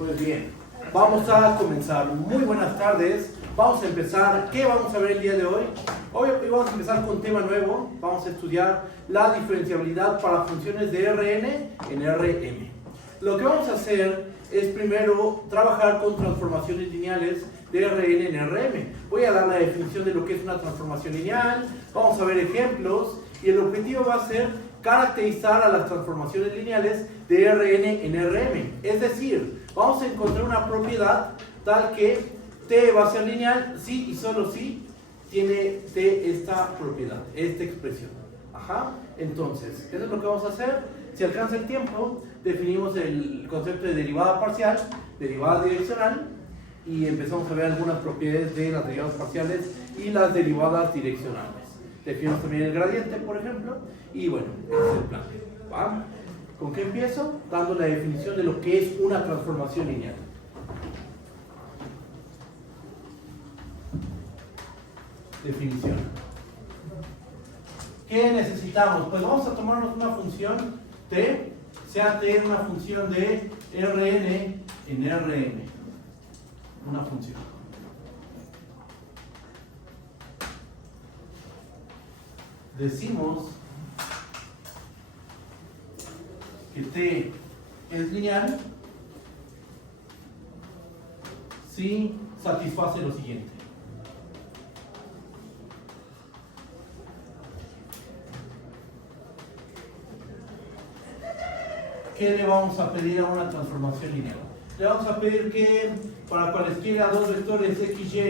Pues bien, vamos a comenzar. Muy buenas tardes. Vamos a empezar. ¿Qué vamos a ver el día de hoy? Hoy vamos a empezar con un tema nuevo. Vamos a estudiar la diferenciabilidad para funciones de Rn en Rm. Lo que vamos a hacer es primero trabajar con transformaciones lineales de Rn en Rm. Voy a dar la definición de lo que es una transformación lineal. Vamos a ver ejemplos y el objetivo va a ser caracterizar a las transformaciones lineales de Rn en Rm. Es decir, vamos a encontrar una propiedad tal que T va a ser lineal si y solo si tiene T esta propiedad, esta expresión. Entonces, ¿qué es lo que vamos a hacer? Si alcanza el tiempo, definimos el concepto de derivada parcial, derivada direccional, y empezamos a ver algunas propiedades de las derivadas parciales y las derivadas direccionales. Definimos también el gradiente, por ejemplo, y bueno, ese es el plan. ¿Va? ¿Con qué empiezo? Dando la definición de lo que es una transformación lineal. Definición. ¿Qué necesitamos? Pues vamos a tomarnos una función t, sea t una función de Rn en Rm. Una función. Decimos que t es lineal si satisface lo siguiente. ¿Qué le vamos a pedir a una transformación lineal? Le vamos a pedir que para cualesquiera dos vectores xy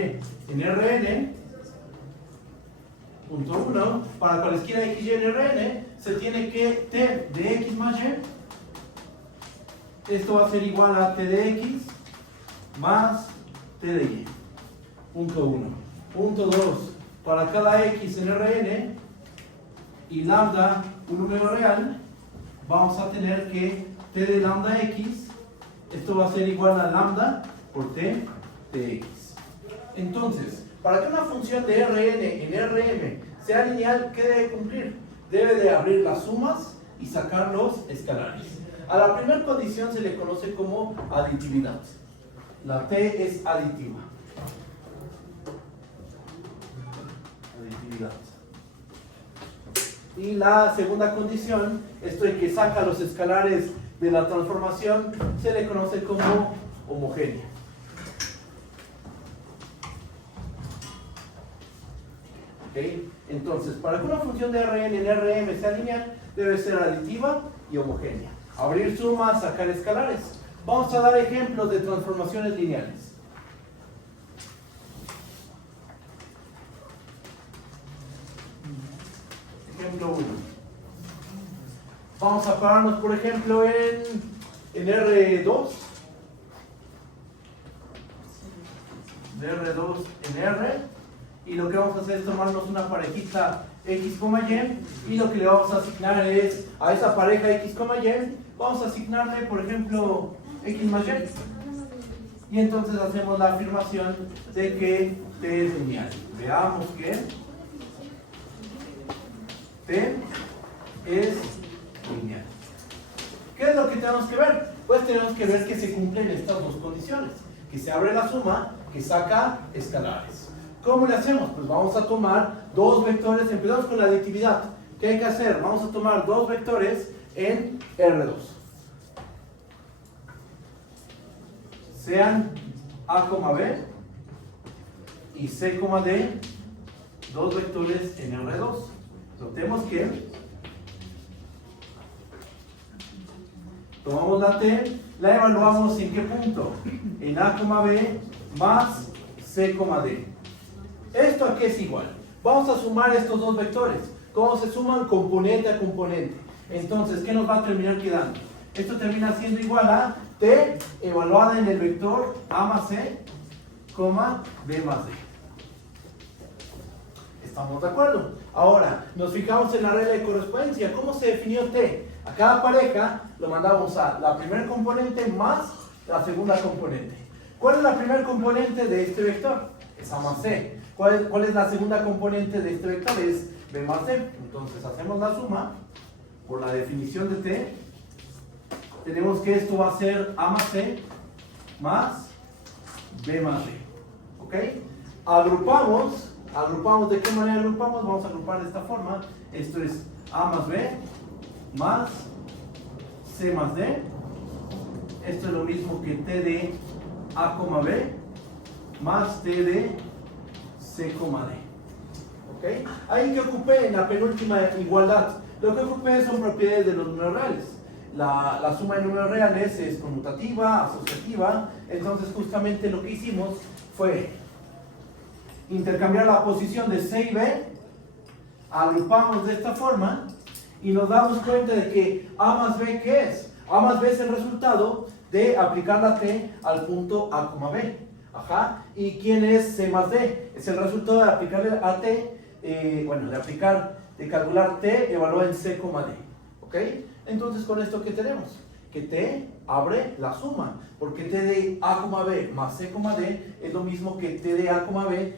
en Rn, punto 1, para cualesquiera xy en Rn, se tiene que t de x más y, esto va a ser igual a t de x más t de y. Punto 1. Punto 2, para cada x en Rn y lambda un número real, vamos a tener que t de lambda x, esto va a ser igual a lambda por t de x. Entonces, para que una función de Rn en Rm sea lineal, ¿qué debe cumplir? Debe de abrir las sumas y sacar los escalares. A la primera condición se le conoce como aditividad. La t es aditiva. Aditividad. Y la segunda condición, esto de que saca los escalares de la transformación, se le conoce como homogénea. ¿Okay? Entonces, para que una función de Rn en Rm sea lineal, debe ser aditiva y homogénea. Abrir sumas, sacar escalares. Vamos a dar ejemplos de transformaciones lineales. Ejemplo 1. Vamos a pararnos, por ejemplo, en R2. De R2 en R. Y lo que vamos a hacer es tomarnos una parejita x, y. Y lo que le vamos a asignar es a esa pareja x, y. Vamos a asignarle, por ejemplo, x más y. Y entonces hacemos la afirmación de que t es lineal. Veamos que t es lineal. ¿Qué es lo que tenemos que ver? Pues tenemos que ver que se cumplen estas dos condiciones. Que se abre la suma, que saca escalares. ¿Cómo le hacemos? Pues vamos a tomar dos vectores. Empezamos con la aditividad. ¿Qué hay que hacer? Vamos a tomar dos vectores en R2. Sean A, B y C, D, dos vectores en R2. Notemos que tomamos la T, la evaluamos en qué punto, en A, B más C, D. ¿Esto a qué es igual? Vamos a sumar estos dos vectores. ¿Cómo se suman? Componente a componente. Entonces, ¿qué nos va a terminar quedando? Esto termina siendo igual a T evaluada en el vector A más C, B más D. ¿Estamos de acuerdo? Ahora, nos fijamos en la regla de correspondencia. ¿Cómo se definió T? A cada pareja lo mandamos a la primera componente más la segunda componente. ¿Cuál es la primera componente de este vector? Es A más C. ¿Cuál es la segunda componente de este vector? Es B más D. Entonces hacemos la suma por la definición de T. Tenemos que esto va a ser A más C más b más d. ¿Ok? Agrupamos. ¿De qué manera agrupamos? Vamos a agrupar de esta forma. Esto es a más b más c más d. Esto es lo mismo que t de a, b más t de c, d. ¿Ok? Ahí que ocupé en la penúltima igualdad. Lo que ocupé son propiedades de los números reales. La suma de números reales es conmutativa, asociativa. Entonces justamente lo que hicimos fue intercambiar la posición de c y b, agrupamos de esta forma y nos damos cuenta de que a más b, ¿qué es? A más b es el resultado de aplicar la t al punto a, b. Ajá. ¿Y quién es c más d? Es el resultado de aplicarle a t, de calcular t evaluado en c, d. ¿Ok? Entonces con esto, ¿qué tenemos? Que t abre la suma, porque t de a, b más c, d es lo mismo que t de a, b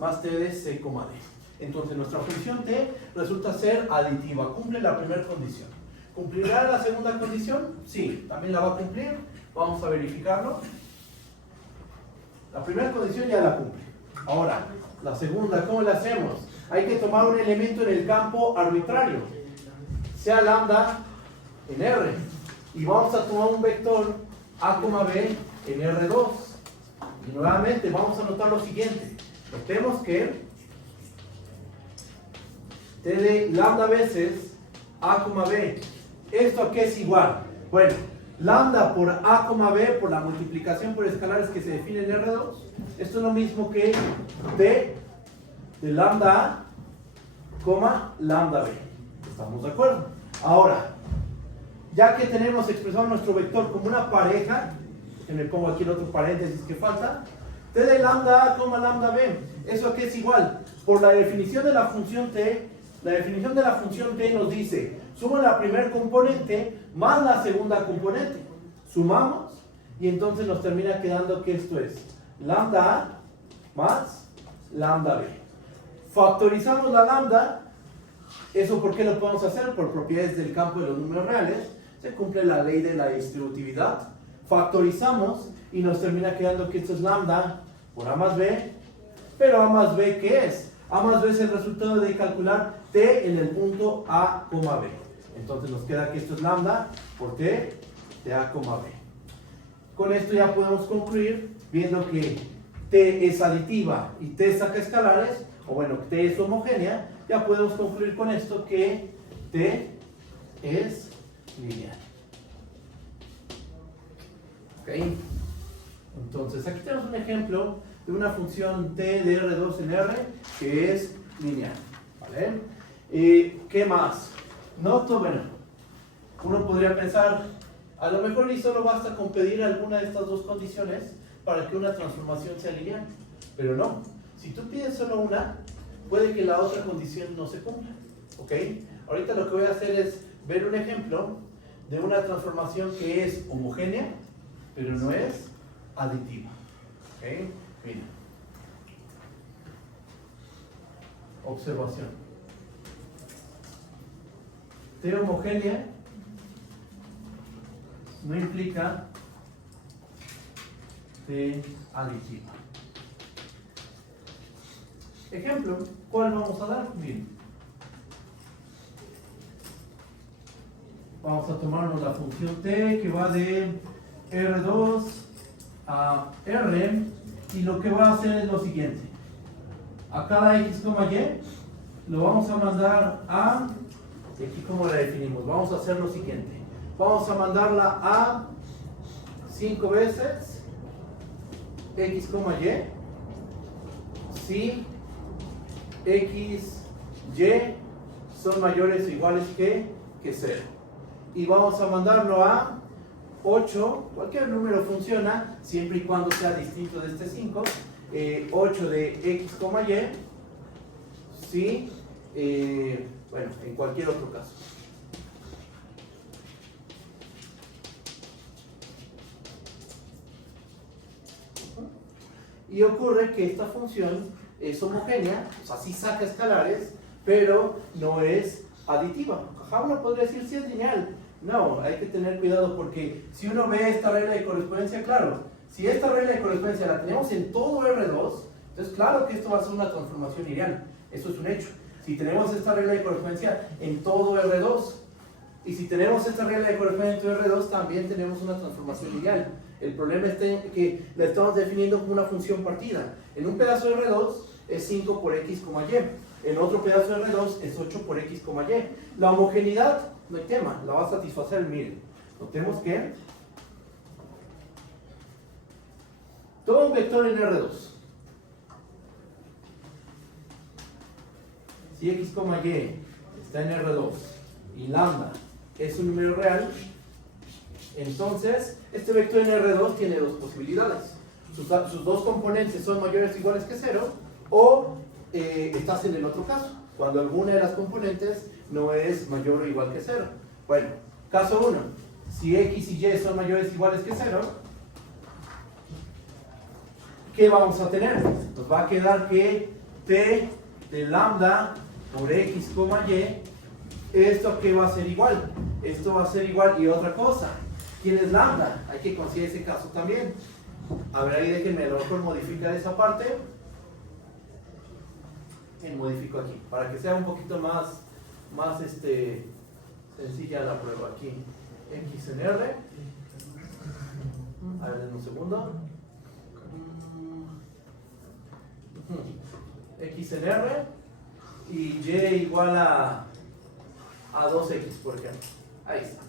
más t de c, d. Entonces nuestra función t resulta ser aditiva, cumple la primera condición. ¿Cumplirá la segunda condición? Sí, también la va a cumplir. Vamos a verificarlo. La primera condición ya la cumple. Ahora, la segunda, ¿cómo la hacemos? Hay que tomar un elemento en el campo arbitrario, sea lambda en R, y vamos a tomar un vector a, b en R2. Y nuevamente vamos a notar lo siguiente. Notemos que t de lambda veces a, b. ¿Esto a qué es igual? Bueno, lambda por a, b por la multiplicación por escalares que se define en R2. Esto es lo mismo que t de lambda a, lambda b. ¿Estamos de acuerdo? Ahora, ya que tenemos expresado nuestro vector como una pareja, que me pongo aquí el otro paréntesis que falta, t de lambda a, lambda b. ¿Eso a qué es igual? Por la definición de la función t, nos dice, suma la primera componente más la segunda componente. Sumamos y entonces nos termina quedando que esto es lambda a más lambda b. Factorizamos la lambda. ¿Eso por qué lo podemos hacer? Por propiedades del campo de los números reales. Se cumple la ley de la distributividad. Factorizamos y nos termina quedando que esto es lambda por a más b. Pero a más b, ¿qué es? A más b es el resultado de calcular t en el punto a, b. Entonces nos queda que esto es lambda por t de a, b. Con esto ya podemos concluir, viendo que t es aditiva y t saca escalares, o bueno, t es homogénea, ya podemos concluir con esto que t es lineal. ¿Ok? Entonces aquí tenemos un ejemplo de una función t de R2 en R que es lineal. ¿Vale? ¿Qué más? Noto, bueno, uno podría pensar, a lo mejor ni solo basta con pedir alguna de estas dos condiciones para que una transformación sea lineal, pero no. Si tú pides solo una, puede que la otra condición no se cumpla. ¿Ok? Ahorita lo que voy a hacer es ver un ejemplo de una transformación que es homogénea, pero no es aditiva. ¿Ok? Mira. Observación. T homogénea no implica T aditiva. Ejemplo, ¿cuál vamos a dar? Bien. Vamos a tomarnos la función t que va de R2 a R y lo que va a hacer es lo siguiente. A cada x, y lo vamos a mandar a, y aquí cómo la definimos, vamos a hacer lo siguiente. Vamos a mandarla a 5 veces x, y si x, y son mayores o iguales que 0. Y vamos a mandarlo a 8, cualquier número funciona, siempre y cuando sea distinto de este 5. 8 de x, y, si, bueno, en cualquier otro caso. Y ocurre que esta función es homogénea, o sea, sí saca escalares, pero no es aditiva. Ajá, uno podría decir si es lineal. No, hay que tener cuidado porque si uno ve esta regla de correspondencia, claro, Si esta regla de correspondencia la tenemos en todo R2, entonces claro que esto va a ser una transformación ideal. Eso es un hecho. Si tenemos esta regla de correspondencia en todo R2, y si tenemos esta regla de correspondencia en todo R2, también tenemos una transformación ideal. El problema está en que la estamos definiendo como una función partida. En un pedazo de R2 es 5 por X, Y. En otro pedazo de R2 es 8 por X, Y. La homogeneidad, no hay tema, la va a satisfacer. Miren, notemos que todo un vector en R2, si X, Y está en R2 y lambda es un número real, entonces este vector en R2 tiene dos posibilidades. Sus dos componentes son mayores o iguales que 0, o estás en el otro caso, cuando alguna de las componentes no es mayor o igual que 0. Bueno, caso 1, si X y Y son mayores o iguales que 0, ¿qué vamos a tener? Nos va a quedar que T de lambda por X, Y, ¿esto qué va a ser igual? Esto va a ser igual, y otra cosa, ¿quién es lambda? Hay que considerar ese caso también. A ver, ahí déjenme a lo mejor modificar esa parte. Modifico aquí, para que sea un poquito más sencilla la prueba aquí. X en R. A ver, en un segundo. X en R y Y igual a 2X, por ejemplo. Ahí está.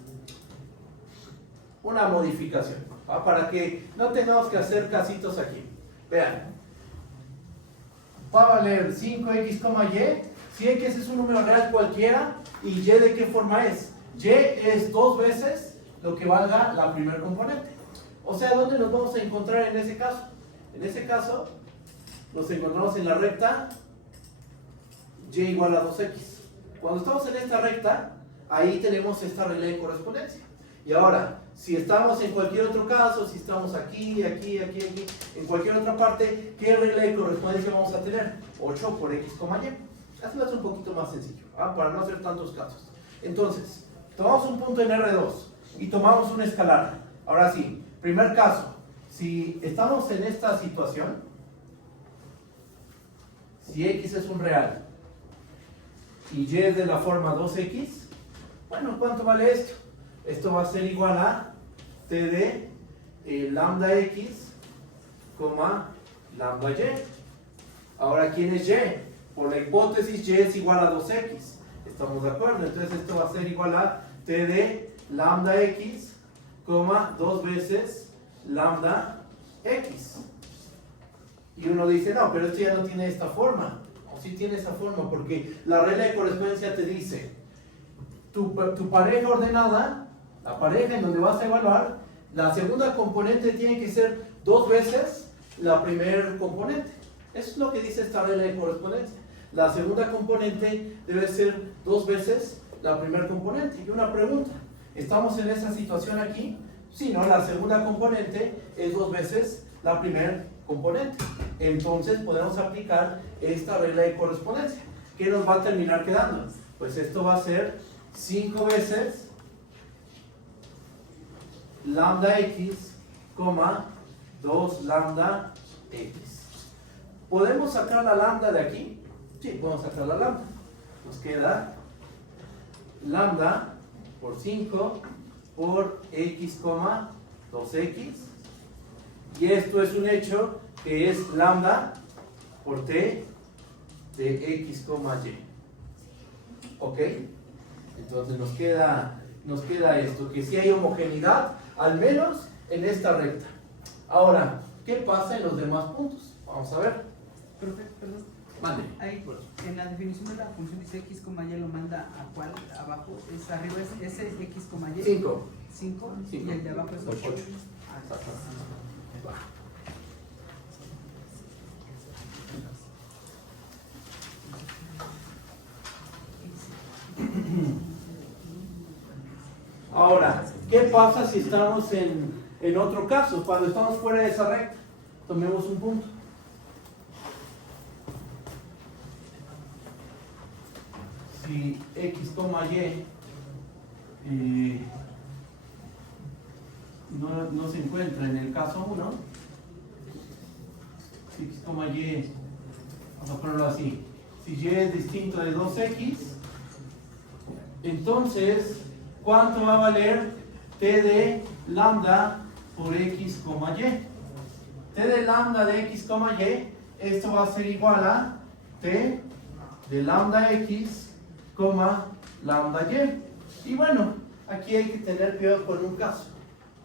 Una modificación, ¿va? Para que no tengamos que hacer casitos aquí. Vean, va a valer 5X, Y. Si X es un número real cualquiera, ¿y Y de qué forma es? Y es 2 veces lo que valga la primer componente. O sea, ¿dónde nos vamos a encontrar en ese caso? En ese caso, nos encontramos en la recta Y igual a 2X. Cuando estamos en esta recta, ahí tenemos esta regla de correspondencia. Y ahora, si estamos en cualquier otro caso, si estamos aquí, en cualquier otra parte, ¿qué regla de correspondencia vamos a tener? 8 por X, Y. Así va a ser un poquito más sencillo, para no hacer tantos casos. Entonces, tomamos un punto en R2 y tomamos un escalar. Ahora sí, primer caso, si estamos en esta situación, si X es un real y Y es de la forma 2X, bueno, ¿cuánto vale esto? Esto va a ser igual a T de lambda X, lambda Y. Ahora, ¿quién es Y? Por la hipótesis, Y es igual a 2X. ¿Estamos de acuerdo? Entonces esto va a ser igual a T de lambda X, 2 veces lambda X. Y uno dice, no, pero esto ya no tiene esta forma. O sí tiene esa forma, porque la regla de correspondencia te dice, tu pareja ordenada, la pareja en donde vas a evaluar, la segunda componente tiene que ser 2 veces la primer componente. Eso es lo que dice esta regla de correspondencia. La segunda componente debe ser 2 veces la primer componente. Y una pregunta, ¿estamos en esa situación aquí? Sí, ¿no? La segunda componente es 2 veces la primer componente. Entonces podemos aplicar esta regla de correspondencia. ¿Qué nos va a terminar quedando? Pues esto va a ser 5 veces lambda X, 2 lambda X. ¿Podemos sacar la lambda de aquí? Sí, podemos sacar la lambda. Nos queda lambda por 5 por X, 2X. Y esto es un hecho que es lambda por T de X, Y. ¿Ok? Entonces nos queda esto, que si hay homogeneidad, al menos en esta recta. Ahora, ¿qué pasa en los demás puntos? Vamos a ver. Perdón. Mande. Ahí, en la definición de la función dice X, Y lo manda a cuál abajo, es arriba es ese X, Y. 5. 5 y el de abajo es 8. Ahora, ¿qué pasa si estamos en otro caso? Cuando estamos fuera de esa recta, tomemos un punto. Si X, Y no se encuentra en el caso 1, si x, y, vamos a ponerlo así, si y es distinto de 2x, entonces, ¿cuánto va a valer t de lambda por x, y? T de lambda de x, y, esto va a ser igual a t de lambda x, lambda y. Y bueno, aquí hay que tener cuidado con un caso.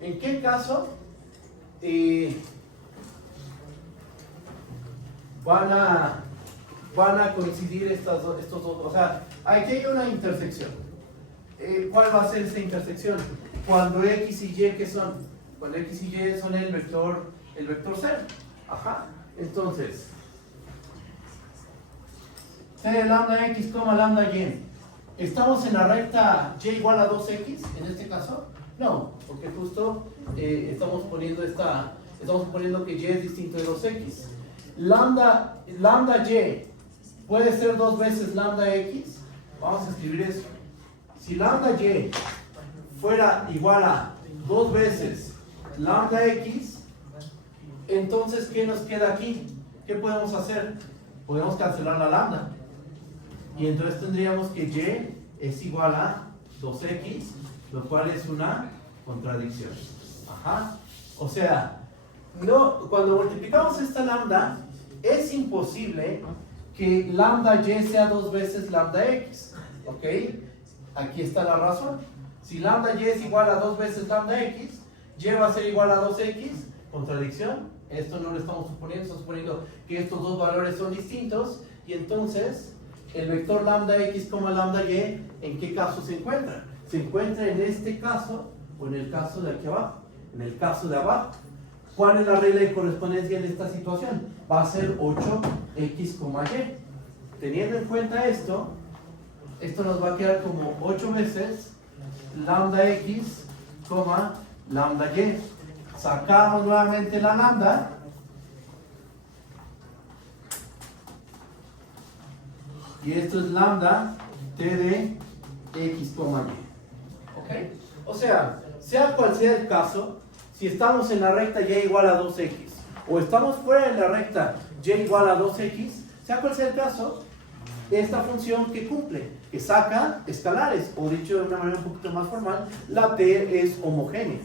¿En qué caso van a coincidir estos dos? O sea, aquí hay una intersección. ¿Cuál va a ser esa intersección? Cuando x y y, ¿qué son? Cuando x y y son el vector 0. Ajá. Entonces, t de lambda x, lambda y. ¿Estamos en la recta y igual a 2x en este caso? No, porque justo estamos poniendo que y es distinto de 2x. Lambda y puede ser 2 veces lambda x. Vamos a escribir eso. Si lambda y fuera igual a 2 veces lambda x, entonces ¿qué nos queda aquí? ¿Qué podemos hacer? Podemos cancelar la lambda. Y entonces tendríamos que y es igual a 2x, lo cual es una contradicción. Ajá. O sea, cuando multiplicamos esta lambda, es imposible que lambda y sea 2 veces lambda x. ¿Ok? Aquí está la razón. Si lambda y es igual a 2 veces lambda x, y va a ser igual a 2x, contradicción. Esto no lo estamos estamos suponiendo que estos dos valores son distintos, y entonces el vector lambda x, lambda y, ¿en qué caso se encuentra? Se encuentra en este caso o en el caso de aquí abajo. En el caso de abajo. ¿Cuál es la regla de correspondencia en esta situación? Va a ser 8x, y. Teniendo en cuenta esto nos va a quedar como 8 veces lambda x, lambda y. Sacamos nuevamente la lambda. Y esto es lambda t de x, y. ¿Ok? O sea cual sea el caso, si estamos en la recta y igual a 2x, o estamos fuera de la recta y igual a 2x, sea cual sea el caso, esta función que cumple, que saca escalares, o dicho de una manera un poquito más formal, la t es homogénea.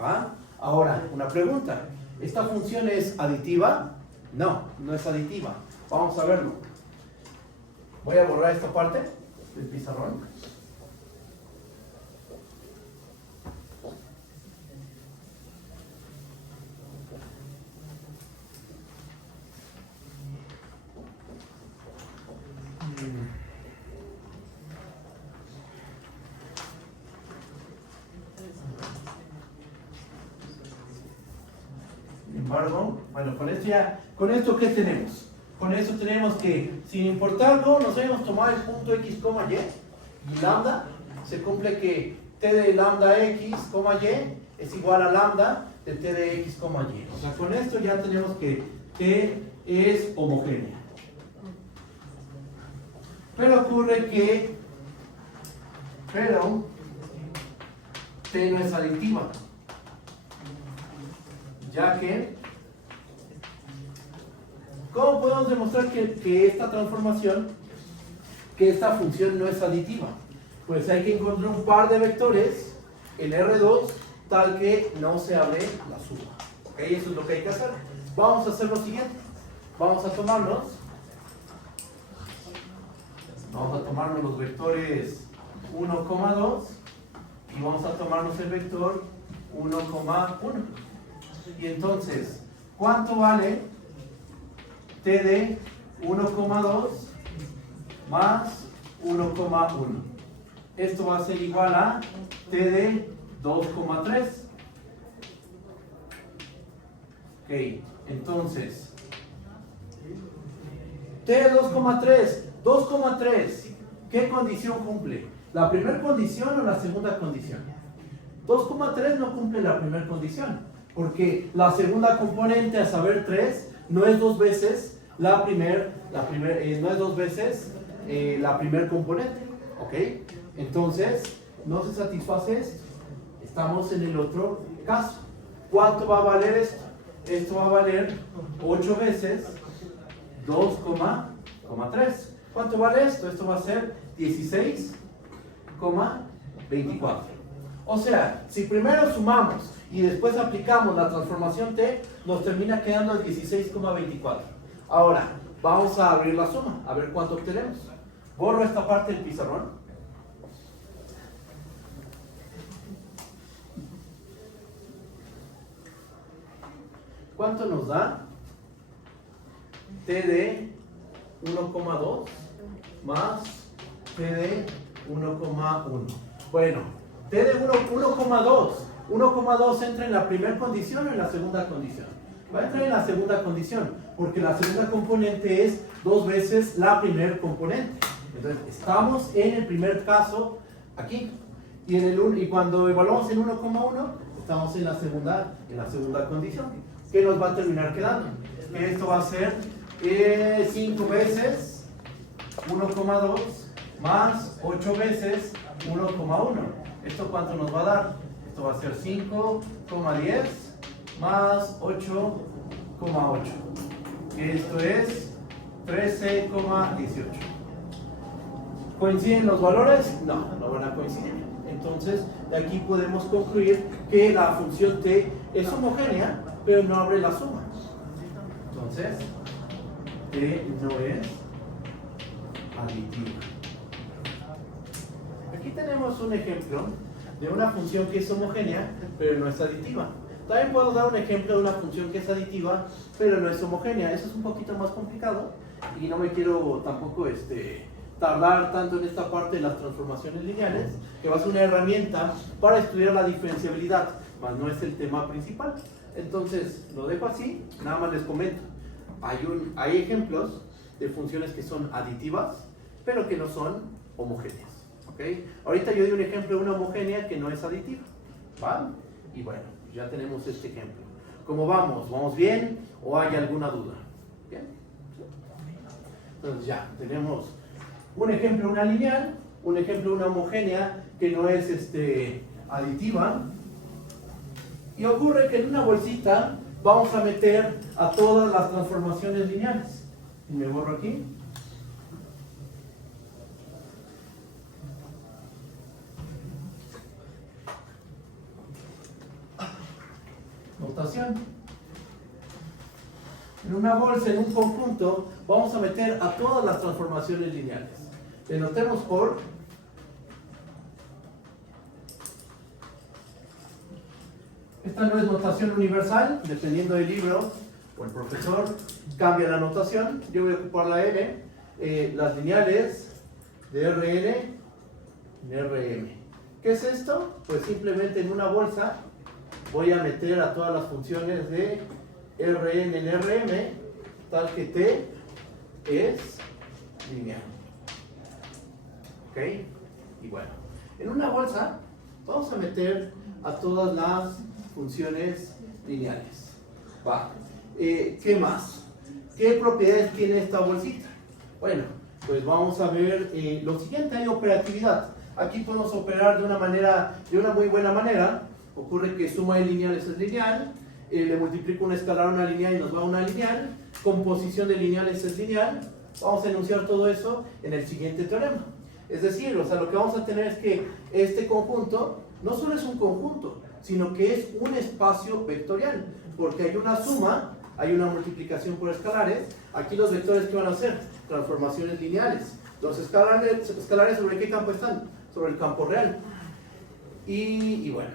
¿Va? Ahora, una pregunta, ¿esta función es aditiva? No, no es aditiva. Vamos a verlo. Voy a borrar esta parte del pizarrón. Sin embargo, bueno, con esto ¿qué tenemos? Con eso tenemos que, sin importar cómo nos hayamos tomado el punto x, y lambda, se cumple que t de lambda x, y es igual a lambda de t de x, y. O sea, con esto ya tenemos que t es homogénea. Pero ocurre que t no es aditiva, ya que ¿cómo podemos demostrar que esta transformación, que esta función no es aditiva? Pues hay que encontrar un par de vectores en R2 tal que no se abre la suma. ¿Ok? Eso es lo que hay que hacer. Vamos a hacer lo siguiente. Vamos a tomarnos los vectores 1, 2 y vamos a tomarnos el vector 1, 1. Y entonces, ¿cuánto vale t de 1,2 más 1,1? Esto va a ser igual a t de 2,3. Ok, entonces t de 2,3, ¿qué condición cumple? ¿La primera condición o la segunda condición? 2,3 no cumple la primera condición, porque la segunda componente, a saber 3, no es 2 veces la primer componente. ¿Ok? Entonces, no se satisface esto. Estamos en el otro caso. ¿Cuánto va a valer esto? Esto va a valer 8 veces 2,3. ¿Cuánto vale esto? Esto va a ser 16,24. O sea, si primero sumamos y después aplicamos la transformación T, nos termina quedando 16,24. Ahora, vamos a abrir la suma, a ver cuánto obtenemos. Borro esta parte del pizarrón. ¿Cuánto nos da? T de 1,2 más T de 1,1. Bueno, T de 1,2. 1,2 entra en la primera condición o en la segunda condición. Va a entrar en la segunda condición, porque la segunda componente es 2 veces la primera componente. Entonces, estamos en el primer caso aquí. Y cuando evaluamos en 1,1, estamos en la segunda condición. ¿Qué nos va a terminar quedando? Esto va a ser 5 veces 1,2 más 8 veces 1,1. ¿Esto cuánto nos va a dar? Esto va a ser 5,10 más 8,8. Esto es 13,18. ¿Coinciden los valores? No, no van a coincidir. Entonces, de aquí podemos concluir que la función t es homogénea, pero no abre la suma. Entonces, t no es aditiva. Aquí tenemos un ejemplo de una función que es homogénea, pero no es aditiva. También puedo dar un ejemplo de una función que es aditiva, pero no es homogénea. Eso es un poquito más complicado y no me quiero tampoco tardar tanto en esta parte de las transformaciones lineales, que va a ser una herramienta para estudiar la diferenciabilidad, mas no es el tema principal. Entonces, lo dejo así, nada más les comento. Hay ejemplos de funciones que son aditivas, pero que no son homogéneas. ¿Okay? Ahorita yo di un ejemplo de una homogénea que no es aditiva. ¿Va? Y bueno, ya tenemos este ejemplo. ¿Cómo vamos? ¿Vamos bien o hay alguna duda? ¿Bien? Entonces ya, tenemos un ejemplo de una lineal, un ejemplo de una homogénea que no es aditiva. Y ocurre que en una bolsita vamos a meter a todas las transformaciones lineales. Y me borro aquí. Notación. En una bolsa, en un conjunto, vamos a meter a todas las transformaciones lineales. Denotemos por esta no es notación universal, dependiendo del libro o el profesor cambia la notación. Yo voy a ocupar la n, las lineales de Rn en Rm. ¿Qué es esto? Pues simplemente en una bolsa voy a meter a todas las funciones de Rn en Rm, tal que t es lineal. ¿Ok? Y bueno, en una bolsa vamos a meter a todas las funciones lineales. Va. ¿Qué más? ¿Qué propiedades tiene esta bolsita? Bueno, pues vamos a ver lo siguiente. Hay operatividad. Aquí podemos operar de una muy buena manera. Ocurre que suma de lineales es lineal. Le multiplico un escalar a una lineal y nos va a una lineal. Composición de lineales es lineal. Vamos a enunciar todo eso en el siguiente teorema. Es decir, lo que vamos a tener es que este conjunto no solo es un conjunto, sino que es un espacio vectorial, porque hay una suma, hay una multiplicación por escalares. Aquí los vectores, ¿qué van a hacer? Transformaciones lineales. Los escalares ¿sobre qué campo están? Sobre el campo real. Y bueno,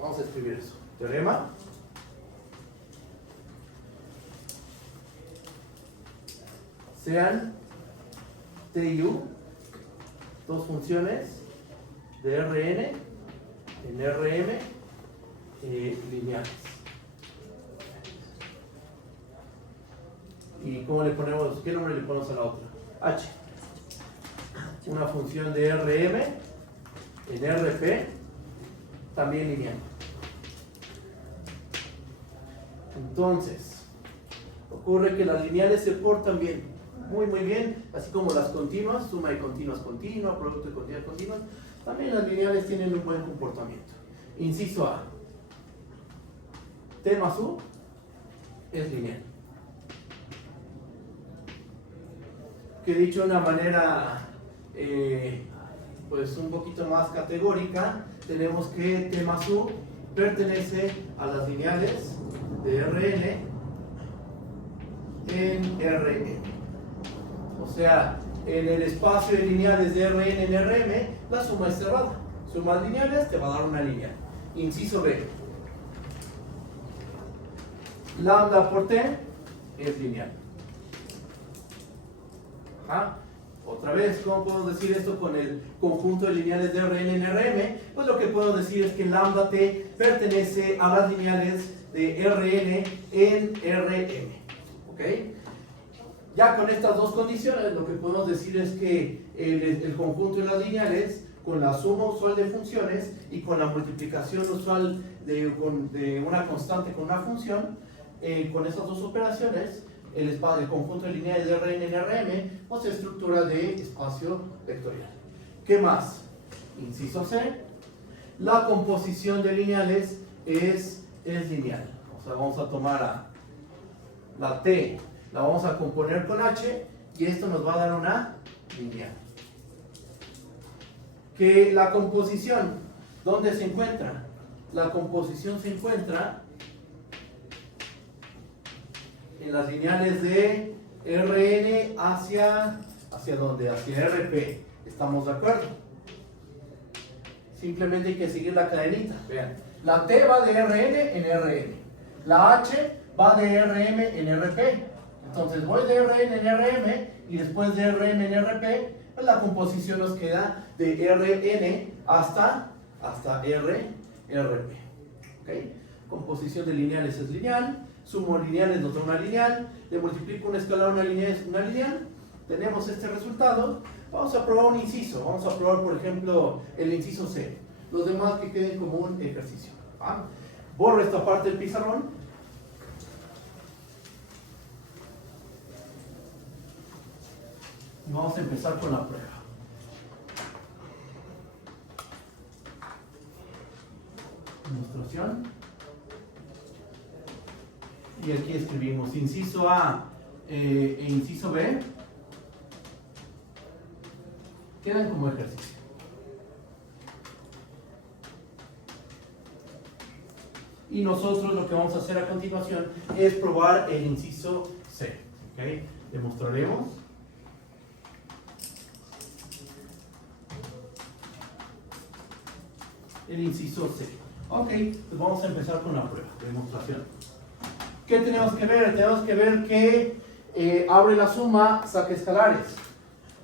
vamos a escribir eso. Teorema. Sean T y U dos funciones de Rn en Rm lineales. ¿Y cómo le ponemos? ¿Qué nombre le ponemos a la otra? H. Una función de Rm en Rp también lineal. Entonces, ocurre que las lineales se portan bien, muy bien, así como las continuas, suma de continuas continua, producto de continuas continuas. También las lineales tienen un buen comportamiento. Inciso A. T más U es lineal. Que dicho de una manera pues un poquito más categórica, tenemos que T más U pertenece a las lineales de Rn en Rn. O sea, en el espacio de lineales de Rn en Rm, la suma es cerrada. Sumas lineales te va a dar una lineal. Inciso B. Lambda por T es lineal. Ajá. Otra vez, ¿cómo puedo decir esto con el conjunto de lineales de Rn en Rm? Pues lo que puedo decir es que lambda T pertenece a las lineales de Rn en Rm. ¿Ok? Ya con estas dos condiciones, lo que podemos decir es que el conjunto de las lineales, con la suma usual de funciones y con la multiplicación usual de una constante con una función, con esas dos operaciones, el conjunto de lineales de Rn en Rm pues se estructura de espacio vectorial. ¿Qué más? Inciso C. La composición de lineales es lineal. O sea, vamos a tomar la T, la vamos a componer con H y esto nos va a dar una lineal. Que la composición, ¿dónde se encuentra? La composición se encuentra en las lineales de Rn ¿hacia dónde? Hacia Rp. ¿Estamos de acuerdo? Simplemente hay que seguir la cadenita. Vean, la T va de Rn en Rn. La H va de Rm en Rp. Entonces voy de Rn en Rm y después de Rm en Rp, pues la composición nos queda de Rn hasta Rp. ¿Okay? Composición de lineales es lineal. Sumo lineales nos da una lineal, le multiplico una escalar, una lineal es una lineal, tenemos este resultado. Vamos a probar un inciso, vamos a probar por ejemplo el inciso C, los demás que queden como un ejercicio. ¿Va? Borro esta parte del pizarrón. Y vamos a empezar con la prueba. Demostración. Y aquí escribimos inciso A e inciso B. Quedan como ejercicio. Y nosotros lo que vamos a hacer a continuación es probar el inciso C. ¿Okay? Demostraremos. El inciso C. Ok, pues vamos a empezar con la prueba, demostración. ¿Qué tenemos que ver? Tenemos que ver que abre la suma, saca escalares.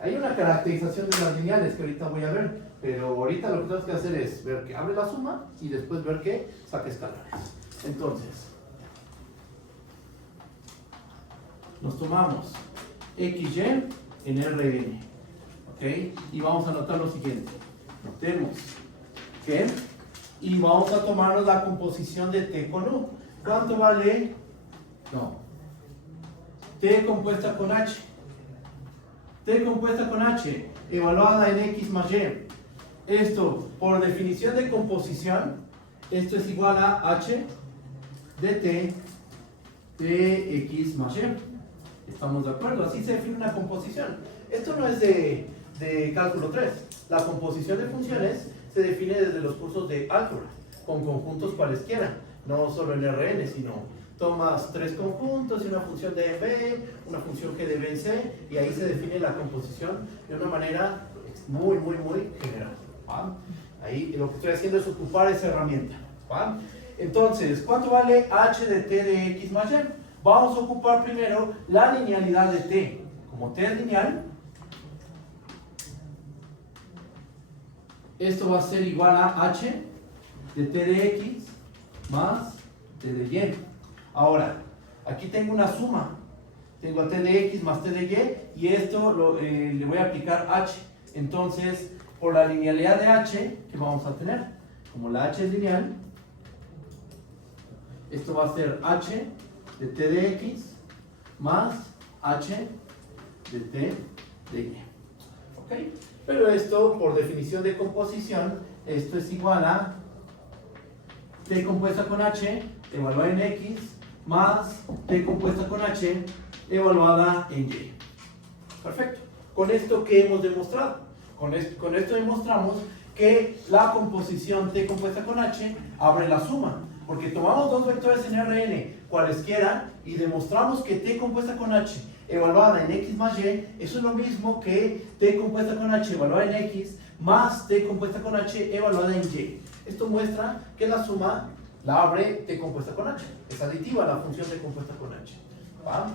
Hay una caracterización de las lineales que ahorita voy a ver, pero ahorita lo que tenemos que hacer es ver que abre la suma y después ver que saca escalares. Entonces, nos tomamos XY en Rn, ¿ok? Y vamos a anotar lo siguiente. Notemos que, y vamos a tomarnos la composición de T con U. ¿Cuánto vale? No. T compuesta con H. T compuesta con H, evaluada en X más Y. Esto, por definición de composición, esto es igual a H de T de X más Y. ¿Estamos de acuerdo? Así se define una composición. Esto no es de cálculo 3. La composición de funciones se define desde los cursos de álgebra, con conjuntos cualesquiera, no solo en Rn, sino tomas tres conjuntos y una función de B, una función G de B en C, y ahí se define la composición de una manera muy general. ¿Va? Ahí lo que estoy haciendo es ocupar esa herramienta. ¿Va? Entonces, ¿cuánto vale H de T de X más Y? Vamos a ocupar primero la linealidad de T. Como T es lineal, esto va a ser igual a H de T de X más T de Y. Ahora, aquí tengo una suma. Tengo a T de X más T de Y y esto le voy a aplicar H. Entonces, por la linealidad de H, ¿qué vamos a tener? Como la H es lineal, esto va a ser H de T de X más H de T de Y. ¿Ok? Pero esto, por definición de composición, esto es igual a t compuesta con h evaluada en x más t compuesta con h evaluada en y. Perfecto. ¿Con esto qué hemos demostrado? Con esto demostramos que la composición t compuesta con h abre la suma, porque tomamos dos vectores en Rn cualesquiera y demostramos que t compuesta con h evaluada en x más y, eso es lo mismo que t compuesta con h evaluada en x más t compuesta con h evaluada en y. Esto muestra que la suma la abre t compuesta con h, es aditiva la función t compuesta con h. ¿Va?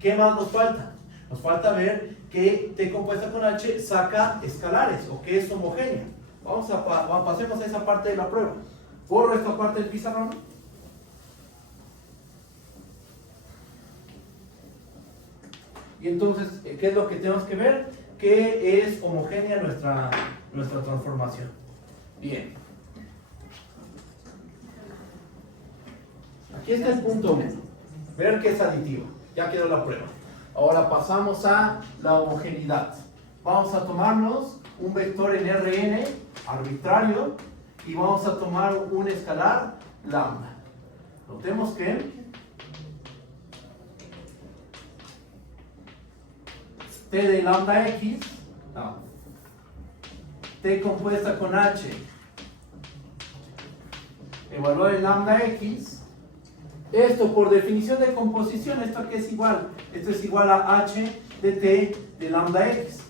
¿Qué más nos falta? Nos falta ver que t compuesta con h saca escalares o que es homogénea. Pasemos a esa parte de la prueba. Borro esta parte del pizarrón. Y entonces, ¿qué es lo que tenemos que ver? Que es homogénea nuestra transformación. Bien. Aquí está el punto 1. Ver que es aditiva. Ya quedó la prueba. Ahora pasamos a la homogeneidad. Vamos a tomarnos un vector en Rn arbitrario y vamos a tomar un escalar lambda. Notemos que t de lambda x, t compuesta con h evaluada en lambda x, esto por definición de composición, esto aquí es igual, esto es igual a h de t de lambda x.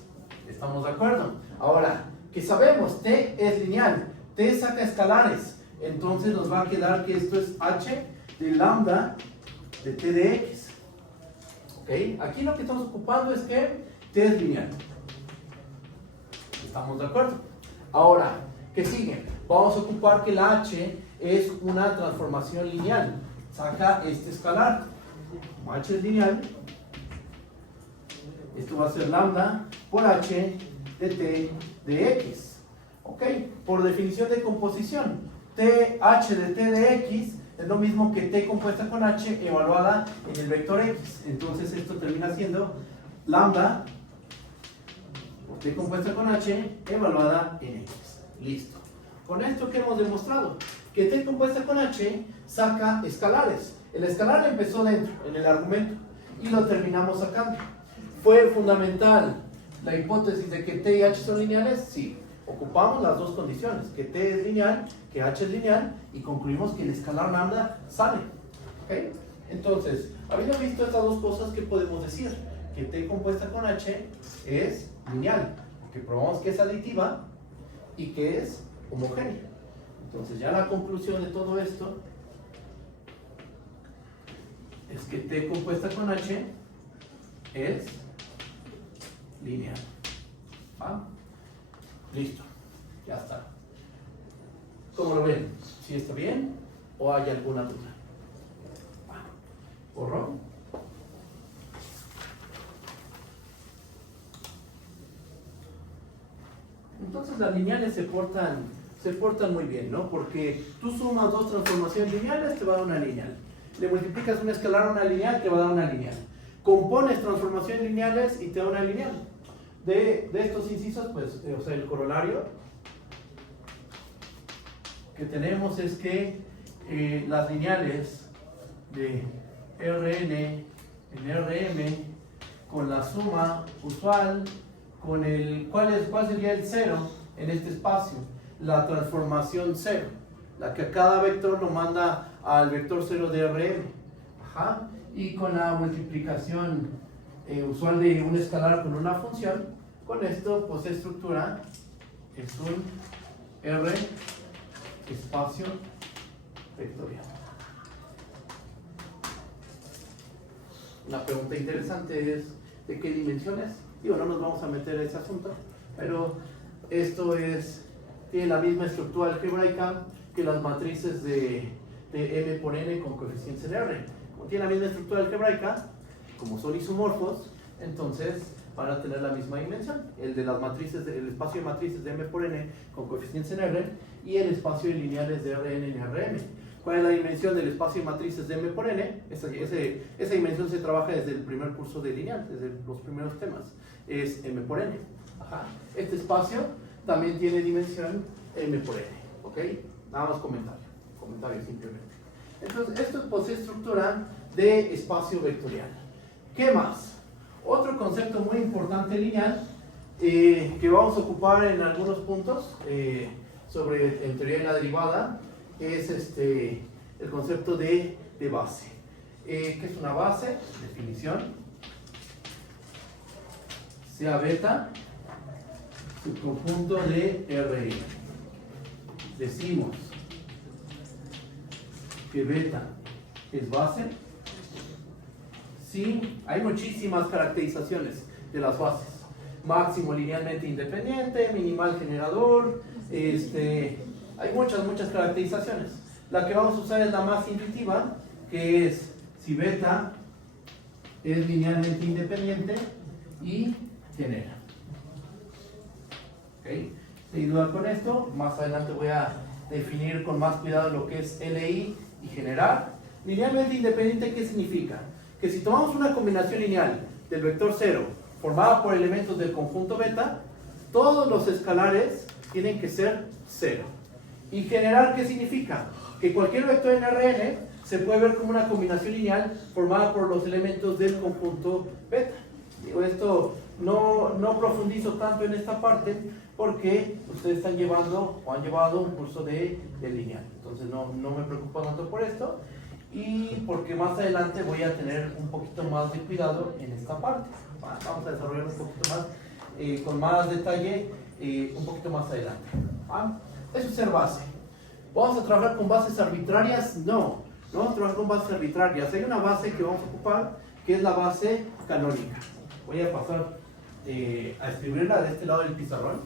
¿Estamos de acuerdo? Ahora, que sabemos, t es lineal, t saca escalares, entonces nos va a quedar que esto es h de lambda de t de x. ¿Ok? Aquí lo que estamos ocupando es que t es lineal. ¿Estamos de acuerdo? Ahora, ¿qué sigue? Vamos a ocupar que la h es una transformación lineal. Saca este escalar. Como h es lineal, esto va a ser lambda por h de t de x. ¿Ok? Por definición de composición, h de t de x es lo mismo que t compuesta con h evaluada en el vector x. Entonces esto termina siendo lambda por t compuesta con h evaluada en x. Listo. Con esto, ¿qué hemos demostrado? Que t compuesta con h saca escalares. El escalar empezó dentro, en el argumento, y lo terminamos sacando. ¿Fue fundamental la hipótesis de que t y h son lineales? Sí. Ocupamos las dos condiciones, que t es lineal, que h es lineal, y concluimos que el escalar lambda sale. ¿Okay? Entonces, habiendo visto estas dos cosas, ¿qué podemos decir? Que t compuesta con h es lineal, que probamos que es aditiva y que es homogénea. Entonces, ya la conclusión de todo esto es que t compuesta con h es lineal. ¿Va? Listo, ya está. ¿Cómo lo ven? ¿Sí está bien o hay alguna duda? ¿Borró? Entonces las lineales se portan muy bien, ¿no? Porque tú sumas dos transformaciones lineales, te va a dar una lineal. Le multiplicas un escalar a una lineal, te va a dar una lineal. Compones transformaciones lineales y te da una lineal. De estos incisos, pues, o sea, el corolario que tenemos es que las lineales de Rn en Rm con la suma usual, con el ¿cuál sería el cero en este espacio? La transformación 0, la que a cada vector lo manda al vector 0 de Rm. Ajá. Y con la multiplicación usual de un escalar con una función, con esto pues se estructura, es un R espacio vectorial. Una pregunta interesante es, ¿de qué dimensiones? Digo, no nos vamos a meter en ese asunto, pero esto tiene la misma estructura algebraica que las matrices de M por N con coeficientes en R. Como tiene la misma estructura algebraica, como son isomorfos, entonces van a tener la misma dimensión. El de las matrices, el espacio de matrices de M por N con coeficientes en R y el espacio de lineales de Rn en Rm. ¿Cuál es la dimensión del espacio de matrices de M por N? Esa dimensión se trabaja desde el primer curso de lineal, desde los primeros temas. Es M por N. Ajá. Este espacio también tiene dimensión M por N. ¿Ok? Nada más comentario. comentario simplemente. Entonces, esto es posee estructura de espacio vectorial. ¿Qué más? Otro concepto muy importante lineal que vamos a ocupar en algunos puntos en teoría de la derivada es el concepto de base. ¿Qué es una base? Definición. Sea beta subconjunto de Rn. Decimos que beta es base. Sí, hay muchísimas caracterizaciones de las bases. Máximo linealmente independiente, minimal generador, hay muchas caracterizaciones. La que vamos a usar es la más intuitiva, que es si beta es linealmente independiente y genera. ¿Okay? Sin duda con esto, más adelante voy a definir con más cuidado lo que es LI y generar. Linealmente independiente, ¿qué significa? Que si tomamos una combinación lineal del vector 0 formada por elementos del conjunto beta, todos los escalares tienen que ser 0. ¿Y generar qué significa? Que cualquier vector en Rn se puede ver como una combinación lineal formada por los elementos del conjunto beta. Digo, esto no profundizo tanto en esta parte porque ustedes están llevando o han llevado un curso de lineal. Entonces no me preocupo tanto por esto y porque más adelante voy a tener un poquito más de cuidado en esta parte. Vamos a desarrollar un poquito más, con más detalle, un poquito más adelante. Eso es ser base. ¿Vamos a trabajar con bases arbitrarias? No vamos a trabajar con bases arbitrarias. Hay una base que vamos a ocupar que es la base canónica. Voy a pasar a escribirla de este lado del pizarrón.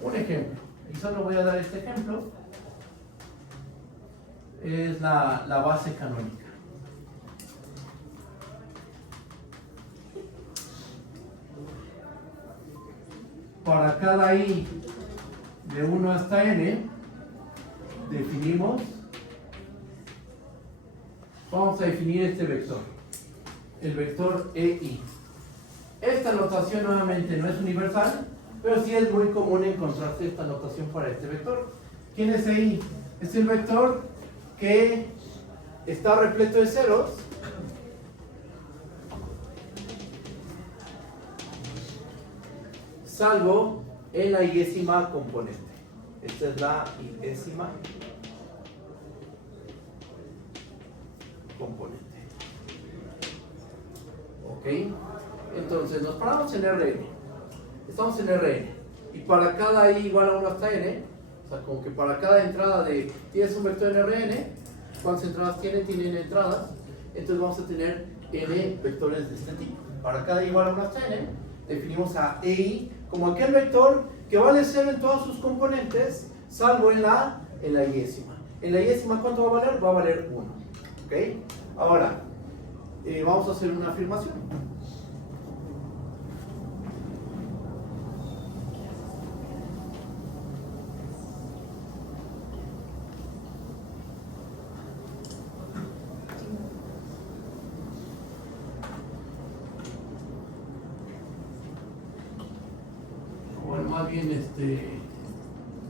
Un ejemplo, y solo voy a dar este ejemplo, es la base canónica. Para cada i de 1 hasta n, vamos a definir este vector, el vector EI. Esta notación nuevamente no es universal, pero sí es muy común encontrarse esta notación para este vector. ¿Quién es EI? Es el vector que está repleto de ceros salvo en la iésima componente. Esta es la iésima componente. Ok, entonces nos paramos en Rn. Estamos en Rn. Y para cada i igual a 1 hasta n, o sea, como que para cada entrada tienes un vector en Rn, ¿cuántas entradas tiene? Tiene n entradas. Entonces vamos a tener n vectores de este tipo. Para cada i igual a 1 hasta n, definimos a EI como aquel vector que vale 0 en todos sus componentes, salvo en la iésima. En la iésima, ¿cuánto va a valer? Va a valer 1. ¿Ok? Ahora, vamos a hacer una afirmación. Más bien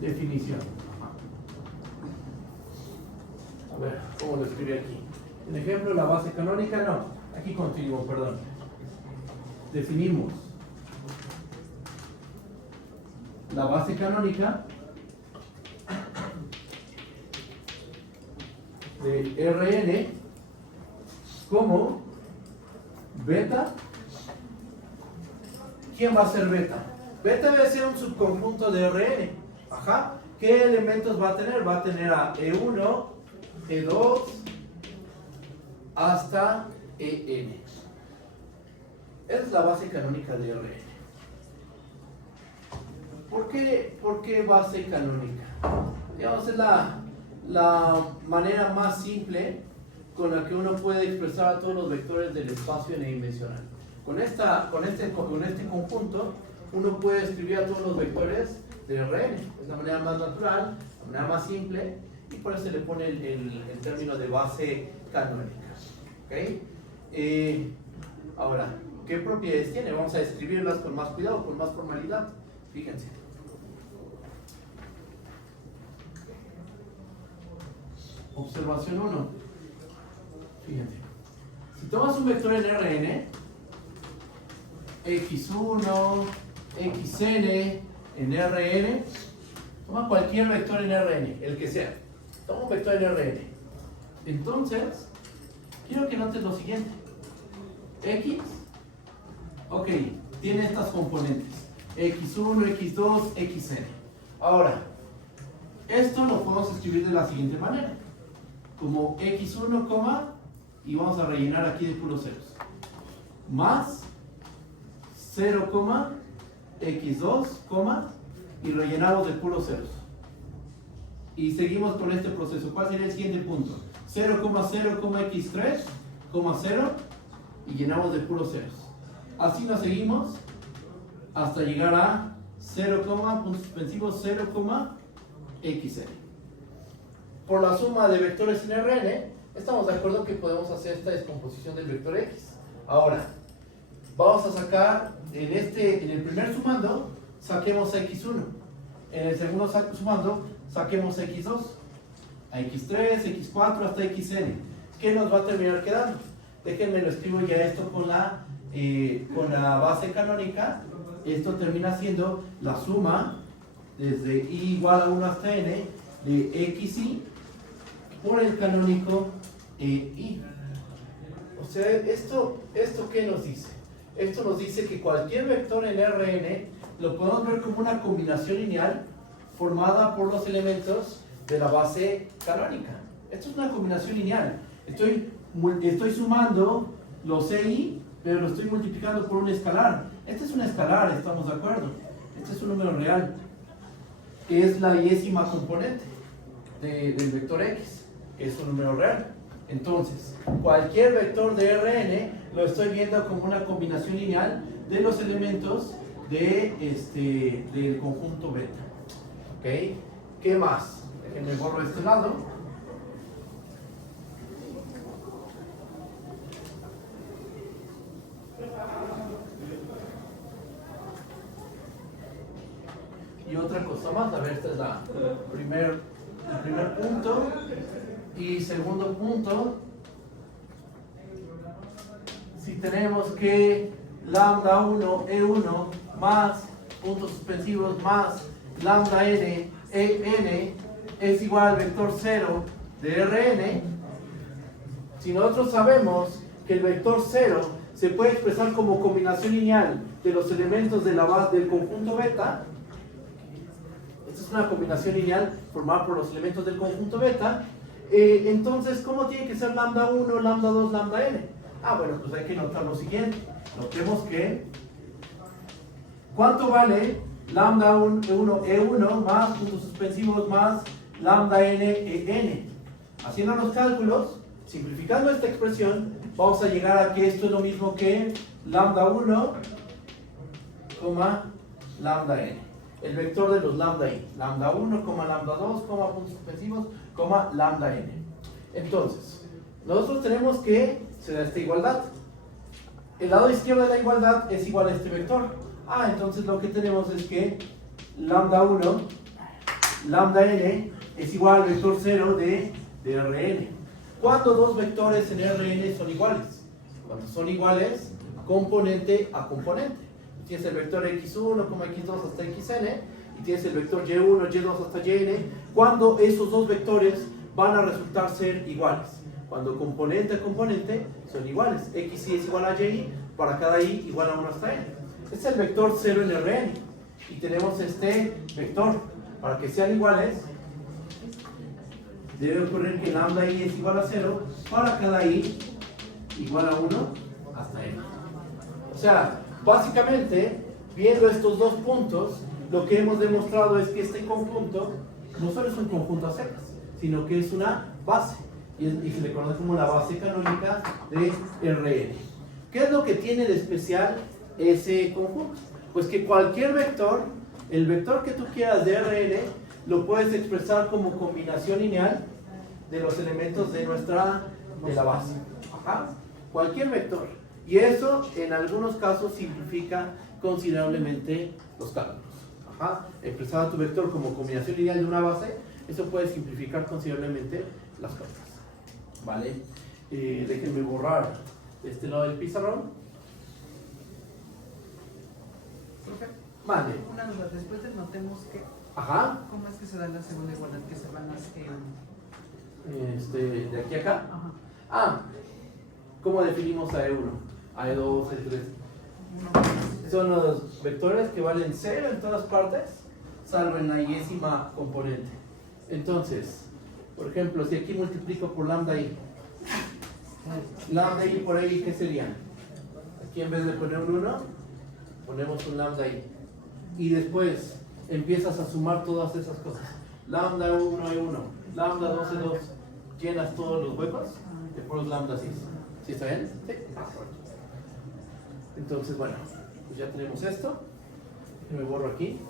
definición. A ver, ¿cómo lo escribí aquí? En ejemplo, la base canónica, no, aquí continuo, perdón. Definimos la base canónica de Rn como beta. ¿Quién va a ser beta? Beta debe ser un subconjunto de Rn. Ajá. ¿Qué elementos va a tener? Va a tener a E1, E2, hasta En. Esa es la base canónica de Rn. ¿Por qué base canónica? Digamos, es la manera más simple con la que uno puede expresar a todos los vectores del espacio n-dimensional. Con este conjunto, uno puede escribir a todos los vectores de Rn. Es la manera más natural, la manera más simple, y por eso se le pone el término de base canónica. ¿Okay? Ahora, ¿qué propiedades tiene? Vamos a describirlas con más cuidado, con más formalidad. Fíjense. Observación 1. Fíjense. Si tomas un vector en Rn, x1, xn en Rn, toma cualquier vector en Rn, el que sea. Toma un vector en Rn. Entonces, quiero que notes lo siguiente. X, ok, tiene estas componentes. x1, x2, xn. Ahora, esto lo podemos escribir de la siguiente manera. Como x1, y vamos a rellenar aquí de puros ceros. Más 0, x2, y rellenamos de puros ceros. Y seguimos con este proceso. ¿Cuál sería el siguiente punto? 0, 0, x3, 0, y llenamos de puros ceros. Así nos seguimos hasta llegar a 0, puntos suspensivos 0, xn. Por la suma de vectores en Rn, estamos de acuerdo que podemos hacer esta descomposición del vector x. Ahora, vamos a sacar en el primer sumando, saquemos a x1. En el segundo sumando, saquemos a x2, a x3, x4 hasta xn. ¿Qué nos va a terminar quedando? Déjenme lo escribo ya esto con la base canónica. Esto termina siendo la suma desde i igual a 1 hasta n de xi por el canónico i. O sea, ¿esto qué nos dice? Esto nos dice que cualquier vector en Rn lo podemos ver como una combinación lineal formada por los elementos de la base canónica. Esto es una combinación lineal. Estoy sumando los i, pero lo estoy multiplicando por un escalar. Este es un escalar, estamos de acuerdo. Este es un número real. Es la iésima componente del vector x, que es un número real. Entonces, cualquier vector de Rn lo estoy viendo como una combinación lineal de los elementos del conjunto beta. ¿Ok? ¿Qué más? Déjenme borro este lado. Y otra cosa más, a ver, este es el primer punto. Y segundo punto, si tenemos que lambda 1, E1 más puntos suspensivos más lambda n, En es igual al vector 0 de Rn, si nosotros sabemos que el vector 0 se puede expresar como combinación lineal de los elementos de la base del conjunto beta, esta es una combinación lineal formada por los elementos del conjunto beta, entonces, ¿cómo tiene que ser lambda 1, lambda 2, lambda n? Bueno, pues hay que notar lo siguiente. Notemos que ¿cuánto vale lambda 1, E1 más puntos suspensivos más lambda n, En? Haciendo los cálculos, simplificando esta expresión, vamos a llegar a que esto es lo mismo que lambda 1, lambda n. El vector de los lambda i. Lambda 1, lambda 2, puntos suspensivos, lambda n. Entonces, nosotros tenemos que se da esta igualdad. El lado izquierdo de la igualdad es igual a este vector. Entonces lo que tenemos es que lambda 1, lambda n es igual al vector 0 de Rn. ¿Cuándo dos vectores en Rn son iguales? Cuando son iguales componente a componente. Tienes el vector x1, x2 hasta xn, y tienes el vector y1, y2 hasta yn, cuando esos dos vectores van a resultar ser iguales. Cuando componente a componente son iguales. Xi es igual a y, para cada i igual a 1 hasta n. Este es el vector 0 en Rn. Y tenemos este vector. Para que sean iguales, debe ocurrir que lambda i es igual a 0 para cada i igual a 1 hasta n. O sea, básicamente, viendo estos dos puntos, lo que hemos demostrado es que este conjunto no solo es un conjunto a secas, sino que es una base. Y se le conoce como la base canónica de Rn. ¿Qué es lo que tiene de especial ese conjunto? Pues que cualquier vector, el vector que tú quieras de Rn, lo puedes expresar como combinación lineal de los elementos de la base. Ajá. Cualquier vector. Y eso en algunos casos simplifica considerablemente los cálculos. Ajá. Expresar tu vector como combinación lineal de una base, eso puede simplificar considerablemente las cálculos. ¿Vale? Déjenme borrar de este lado del pizarrón. Profe, Mande. una duda, después del notemos que, Ajá. ¿cómo es que se da la segunda igualdad que se van las De aquí a acá. Ajá. Ah, ¿cómo definimos a E1? A E2, E3. Son los vectores que valen 0 en todas partes, salvo en la y-ésima componente. Entonces, por ejemplo, si aquí multiplico por lambda i, lambda i por ahí, ¿qué sería? Aquí en vez de poner un 1, ponemos un lambda i. Y después empiezas a sumar todas esas cosas. Lambda 1 e1, lambda 2 e2. Llenas todos los huecos de puros lambda 6. ¿Sí está bien? Sí. Entonces, bueno, pues ya tenemos esto. Me borro aquí.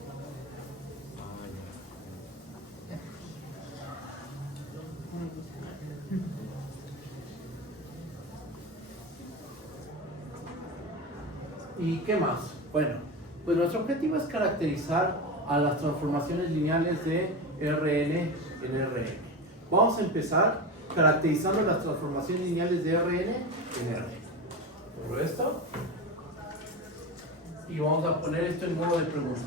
¿Y qué más? Bueno, pues nuestro objetivo es caracterizar a las transformaciones lineales de Rn en Rn. Vamos a empezar caracterizando las transformaciones lineales de Rn en R. Por esto. Y vamos a poner esto en modo de pregunta.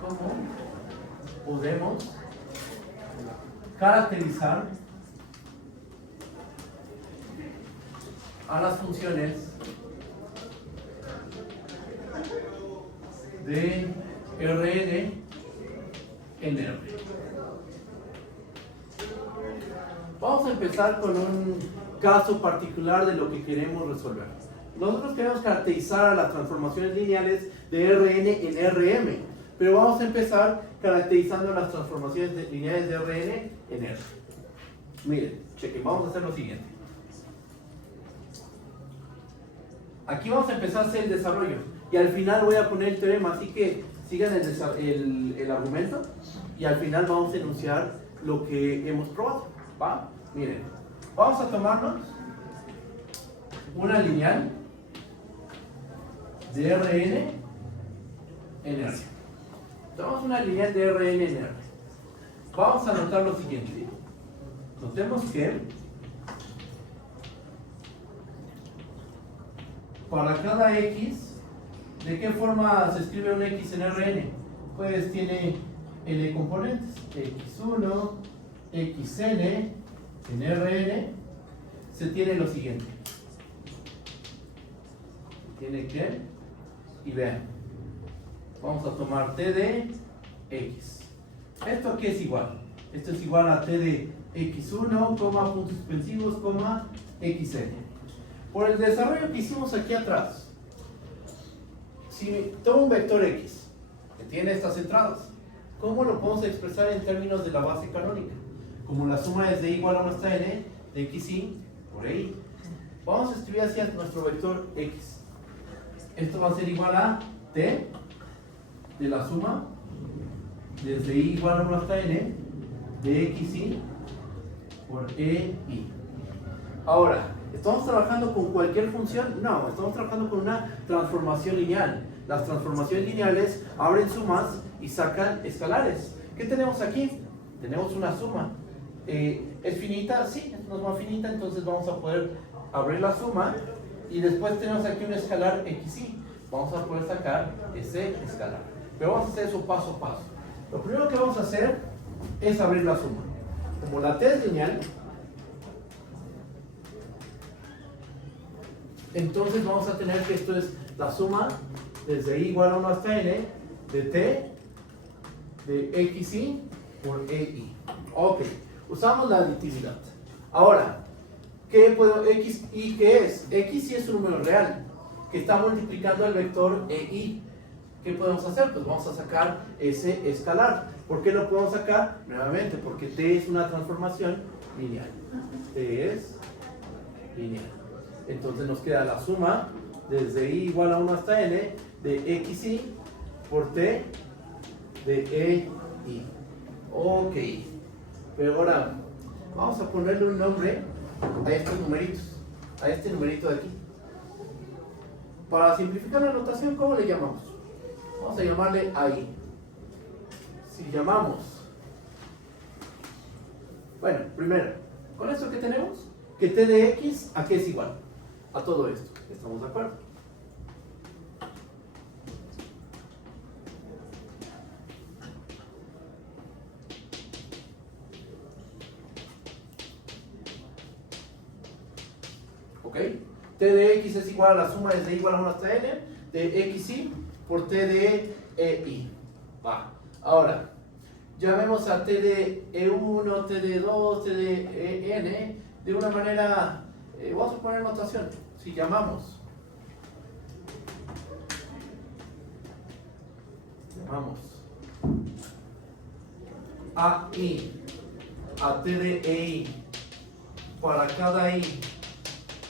¿Cómo podemos caracterizar a las funciones de Rn en R? Vamos a empezar con un caso particular de lo que queremos resolver. Nosotros queremos caracterizar a las transformaciones lineales de Rn en Rm, pero vamos a empezar caracterizando las transformaciones lineales de Rn en R. Miren, chequen, vamos a hacer lo siguiente. Aquí vamos a empezar a hacer el desarrollo y al final voy a poner el teorema, así que sigan el argumento y al final vamos a enunciar lo que hemos probado. ¿Va? Miren, vamos a tomarnos una lineal de Rn en R. Tomamos una lineal de Rn en R. Vamos a notar lo siguiente. Notemos que para cada x, ¿de qué forma se escribe un x en Rn? Pues tiene n componentes. x1, xn en Rn se tiene lo siguiente. Tiene que, y vean, vamos a tomar t de x. ¿Esto a qué es igual? Esto es igual a t de x1, puntos suspensivos, xn. Por el desarrollo que hicimos aquí atrás, si tomo un vector x que tiene estas entradas, ¿cómo lo podemos expresar en términos de la base canónica? Como la suma es de i igual a 1 hasta n de xi por i. Vamos a escribir así nuestro vector x. Esto va a ser igual a t de la suma desde i igual a 1 hasta n de xi por ei. Ahora, ¿estamos trabajando con cualquier función? No, estamos trabajando con una transformación lineal. Las transformaciones lineales abren sumas y sacan escalares. ¿Qué tenemos aquí? Tenemos una suma. ¿Es finita? Sí, es una suma finita, entonces vamos a poder abrir la suma y después tenemos aquí un escalar xi. Vamos a poder sacar ese escalar. Pero vamos a hacer eso paso a paso. Lo primero que vamos a hacer es abrir la suma. Como la t es lineal, entonces vamos a tener que esto es la suma desde i igual a 1 hasta n de t de xi por ei. Ok, usamos la aditividad. Ahora, ¿qué puedo xi qué es? Xi es un número real que está multiplicando el vector ei. ¿Qué podemos hacer? Pues vamos a sacar ese escalar. ¿Por qué lo podemos sacar? Nuevamente, porque t es una transformación lineal. T es lineal. Entonces nos queda la suma desde i igual a 1 hasta n de xi por t de ei. I. Ok. Pero ahora vamos a ponerle un nombre a estos numeritos, a este numerito de aquí. Para simplificar la notación, ¿cómo le llamamos? Vamos a llamarle AI. Si llamamos, bueno, primero, con esto que tenemos, que t de x, ¿a qué es igual? A todo esto. ¿Estamos de acuerdo? ¿Ok? T de x es igual a la suma desde igual a 1 hasta n de xi por t de ei. Va. Ahora, llamemos a t de e1, t de 2, t de n de una manera, vamos a poner notación. Si llamamos a i a t de ei para cada i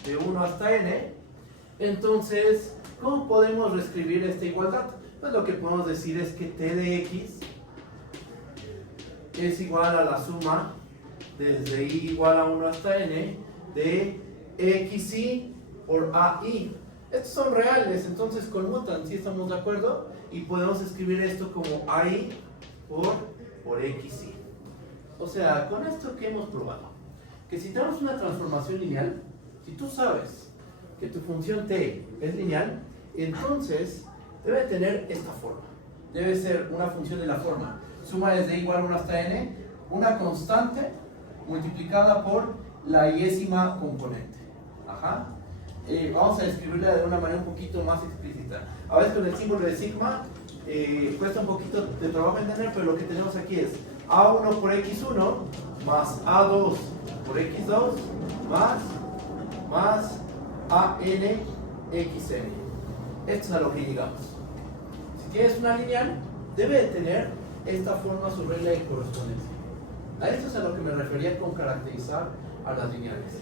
de 1 hasta n, entonces, ¿cómo podemos reescribir esta igualdad? Pues lo que podemos decir es que t de x es igual a la suma desde i igual a 1 hasta n de xi por ai. Estos son reales, entonces conmutan, ¿sí estamos de acuerdo? Y podemos escribir esto como ai por xi. O sea, con esto que hemos probado, que si tenemos una transformación lineal, si tú sabes que tu función t es lineal, entonces debe tener esta forma. Debe ser una función de la forma suma desde igual a 1 hasta n, una constante multiplicada por la yésima componente. Ajá. Vamos a escribirla de una manera un poquito más explícita. A veces con el símbolo de sigma cuesta un poquito de trabajo entender, pero lo que tenemos aquí es a1 por x1 más a2 por x2 más an xn. Esto es a lo que llegamos. Si tienes una lineal, debe de tener esta forma su regla de correspondencia. A esto es a lo que me refería con caracterizar a las lineales.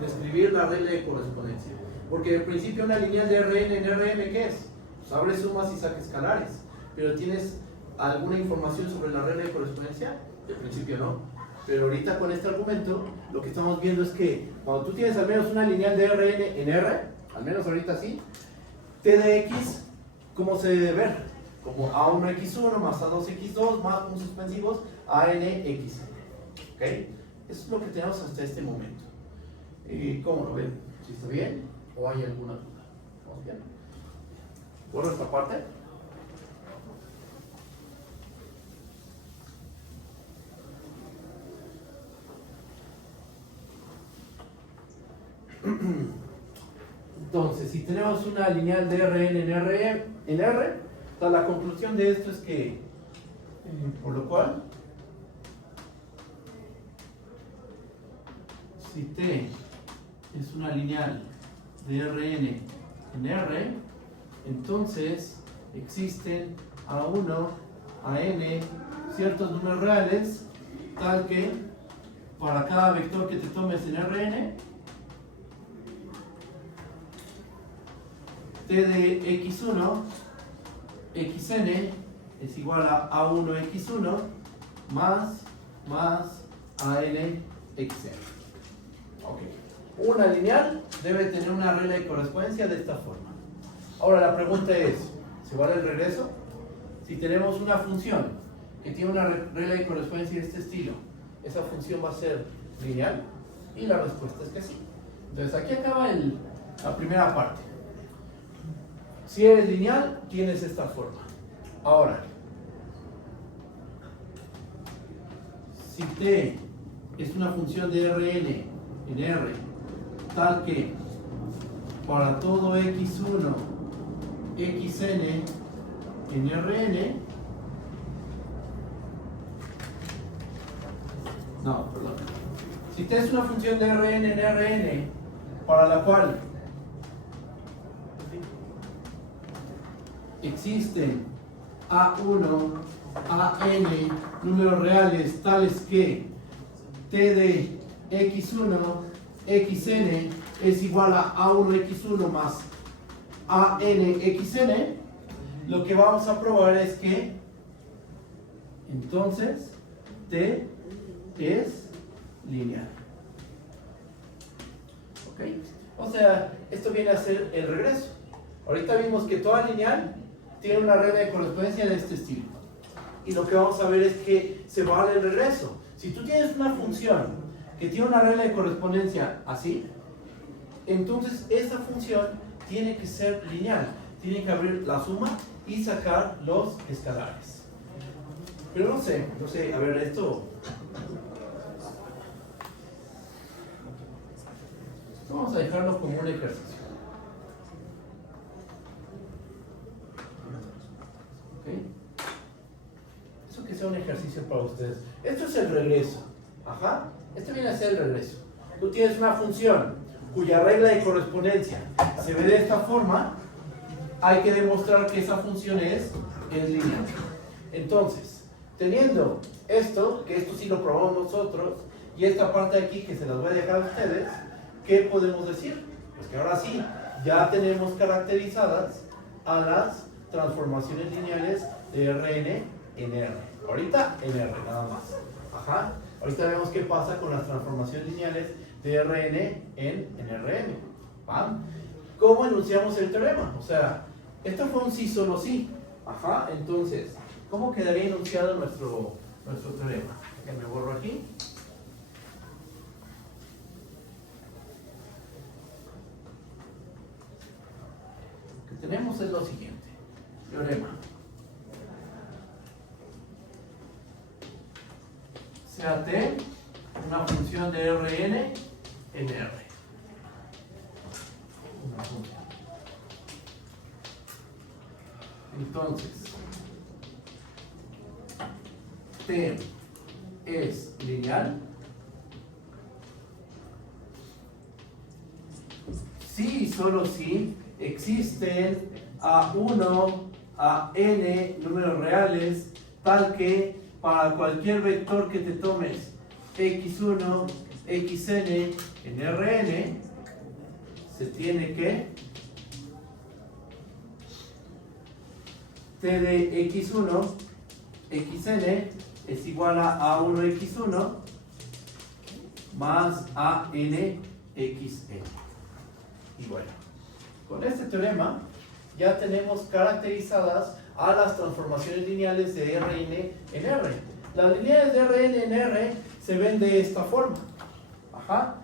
Describir la regla de correspondencia. Porque al principio una lineal de Rn en Rm, ¿qué es? Pues abre sumas y saca escalares. Pero ¿tienes alguna información sobre la regla de correspondencia? De principio no. Pero ahorita con este argumento, lo que estamos viendo es que cuando tú tienes al menos una lineal de Rn en R, al menos ahorita sí, t de x, ¿cómo se debe ver? Como a1x1 más a2x2 más puntos suspensivos anxn. ¿Ok? Eso es lo que tenemos hasta este momento. ¿Cómo lo ven? ¿Si está bien o hay alguna duda? ¿Vamos bien? ¿Borro esta parte? Entonces, si tenemos una lineal de Rn en R, la conclusión de esto es que, por lo cual, si T es una lineal de Rn en R, entonces existen A1, a n ciertos números reales, tal que para cada vector que te tomes en Rn, t de x1, xn es igual a a1x1 más an xn. Okay. Una lineal debe tener una regla de correspondencia de esta forma. Ahora la pregunta es, ¿se vale el regreso? Si tenemos una función que tiene una regla de correspondencia de este estilo, ¿esa función va a ser lineal? Y la respuesta es que sí. Entonces aquí acaba la primera parte. Si eres lineal, tienes esta forma. Ahora, si t es una función de Rn en R, tal que para todo x1, xn en Rn, no, perdón. Si t es una función de Rn en Rn, para la cual existen A1, AN, números reales tales que T de X1, XN es igual a A1X1 más AN XN, lo que vamos a probar es que Entonces, t es lineal. ¿Ok? O sea, esto viene a ser el regreso. Ahorita vimos que toda lineal tiene una regla de correspondencia de este estilo. Y lo que vamos a ver es que se vale el regreso. Si tú tienes una función que tiene una regla de correspondencia así, entonces esa función tiene que ser lineal. Tiene que abrir la suma y sacar los escalares. Pero no sé, a ver, esto vamos a dejarlo como un ejercicio. ¿Ok? Eso que sea un ejercicio para ustedes. Esto es el regreso. Ajá. Esto viene a ser el regreso. Tú tienes una función cuya regla de correspondencia se ve de esta forma. Hay que demostrar que esa función es lineal. Entonces, teniendo esto, que esto sí lo probamos nosotros, y esta parte de aquí que se las voy a dejar a ustedes, ¿qué podemos decir? Pues que ahora sí, ya tenemos caracterizadas a las transformaciones lineales de Rn en R. Ahorita en R, nada más. Ajá. Ahorita vemos qué pasa con las transformaciones lineales de Rn en Rm. ¿Va? ¿Cómo enunciamos el teorema? O sea, esto fue un sí, solo sí. Ajá. Entonces, ¿cómo quedaría enunciado nuestro teorema? Que me borro aquí. Lo que tenemos es lo siguiente. Teorema. Sea t una función de Rn en R. Una función. Entonces, t es lineal si y solo si existen a 1 a n números reales tal que para cualquier vector que te tomes x1, xn en Rn se tiene que t de x1, xn es igual a a1x1 más a n xn. Y bueno, con este teorema ya tenemos caracterizadas a las transformaciones lineales de Rn en R. Las lineales de Rn en R se ven de esta forma. Ajá.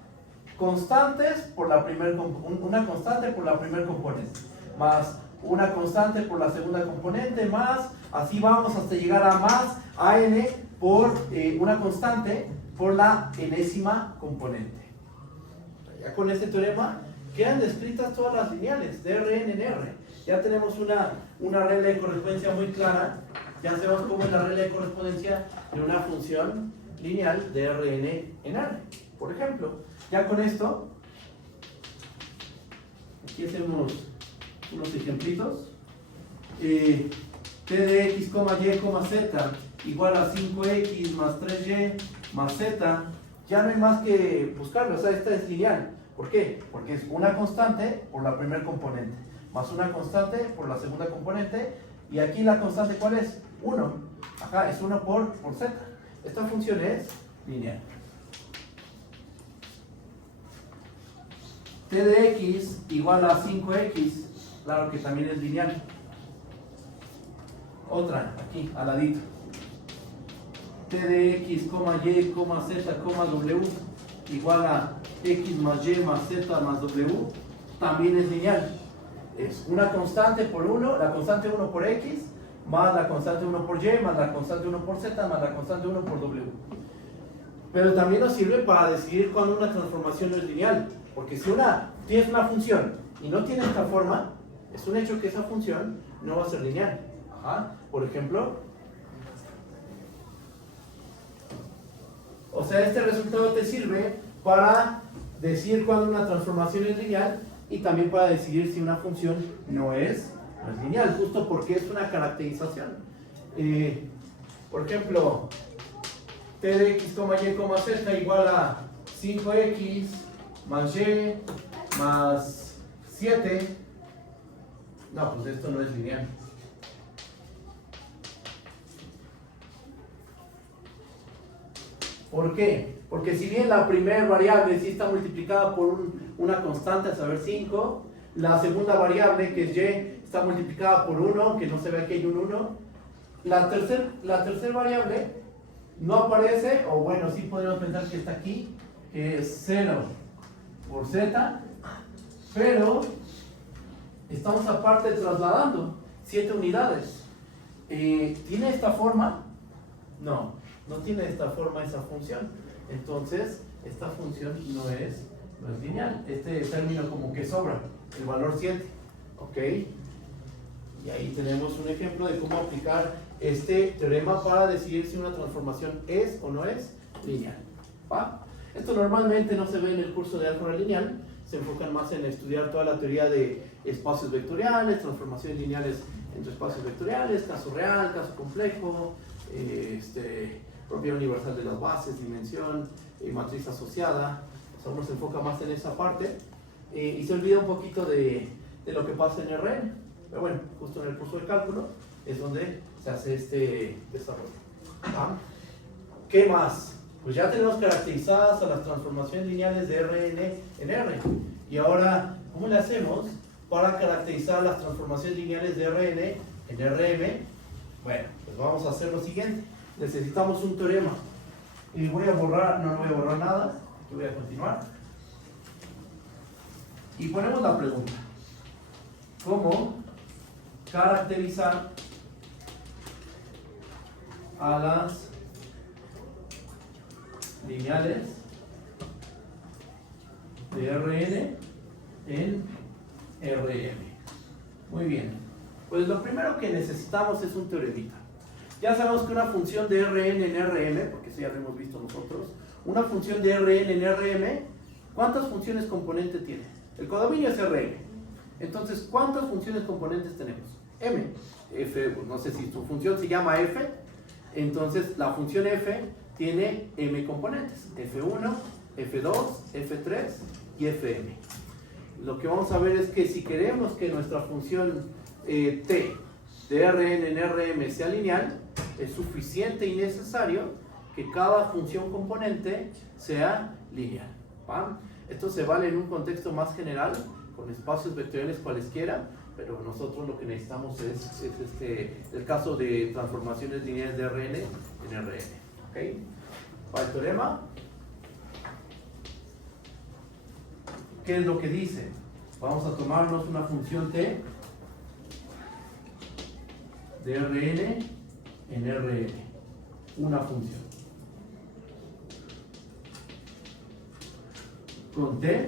Constantes por la una constante por la primera componente, más una constante por la segunda componente, más, así vamos hasta llegar a más an por una constante por la enésima componente. Ya con este teorema quedan descritas todas las lineales de Rn en R. Ya tenemos una regla de correspondencia muy clara. Ya sabemos cómo es la regla de correspondencia de una función lineal de Rn en R. Por ejemplo, ya con esto, aquí hacemos unos ejemplitos. T de x, y, z igual a 5x más 3y más z. Ya no hay más que buscarlo, o sea, esta es lineal. ¿Por qué? Porque es una constante por la primera componente, más una constante por la segunda componente, y aquí la constante, ¿cuál es? 1. Ajá, es 1 por z. Esta función es lineal. T de x igual a 5x, claro que también es lineal. Otra, aquí, al ladito. T de x, y, z, w igual a x más y más z más w, también es lineal. Es una constante por 1, la constante 1 por x, más la constante 1 por y, más la constante 1 por z, más la constante 1 por w. Pero también nos sirve para decidir cuándo una transformación no es lineal. Porque si tienes una función y no tiene esta forma, es un hecho que esa función no va a ser lineal. Ajá. Por ejemplo, o sea, este resultado te sirve para decir cuándo una transformación es lineal y también para decidir si una función no es lineal, justo porque es una caracterización. Por ejemplo, t de x, y, z igual a 5x más y más 7. No, pues esto no es lineal. ¿Por qué? Porque si bien la primera variable sí está multiplicada por una constante, a saber 5, la segunda variable, que es y, está multiplicada por 1, que no se ve que hay un 1. La tercera variable no aparece, o bueno, sí podemos pensar que está aquí, que es 0 por z, pero estamos aparte trasladando 7 unidades. ¿Tiene esta forma? No, no tiene esta forma esa función. Entonces, esta función no es lineal. Este término como que sobra, el valor 7. ¿Ok? Y ahí tenemos un ejemplo de cómo aplicar este teorema para decidir si una transformación es o no es lineal. ¿Va? Esto normalmente no se ve en el curso de álgebra lineal. Se enfocan más en estudiar toda la teoría de espacios vectoriales, transformaciones lineales entre espacios vectoriales, caso real, caso complejo, propiedad universal de las bases, dimensión, matriz asociada. O sea, uno se enfoca más en esa parte y se olvida un poquito de lo que pasa en RN. Pero bueno, justo en el curso de cálculo es donde se hace este desarrollo. ¿Ah? ¿Qué más? Pues ya tenemos caracterizadas a las transformaciones lineales de Rn en R. Y ahora, ¿cómo le hacemos para caracterizar las transformaciones lineales de Rn en Rm? Bueno, pues vamos a hacer lo siguiente. Necesitamos un teorema. Y voy a borrar, no voy a borrar nada. Aquí voy a continuar. Y ponemos la pregunta. ¿Cómo caracterizar a las lineales de Rn en Rm? Muy bien. Pues lo primero que necesitamos es un teoremita. Ya sabemos que una función de Rn en Rm, porque eso ya lo hemos visto nosotros, una función de Rn en Rm, ¿cuántas funciones componente tiene? El codominio es Rn. Entonces, ¿cuántas funciones componentes tenemos? M. F, no sé si su función se llama f, entonces la función f tiene m componentes, f1, f2, f3 y fm. Lo que vamos a ver es que si queremos que nuestra función t de Rn en Rm sea lineal, es suficiente y necesario que cada función componente sea lineal. ¿Va? Esto se vale en un contexto más general, con espacios vectoriales cualesquiera, pero nosotros lo que necesitamos es el caso de transformaciones lineales de Rn en Rn. ¿Okay? Para el teorema, ¿qué es lo que dice? Vamos a tomarnos una función t de Rn en Rn, una función con t.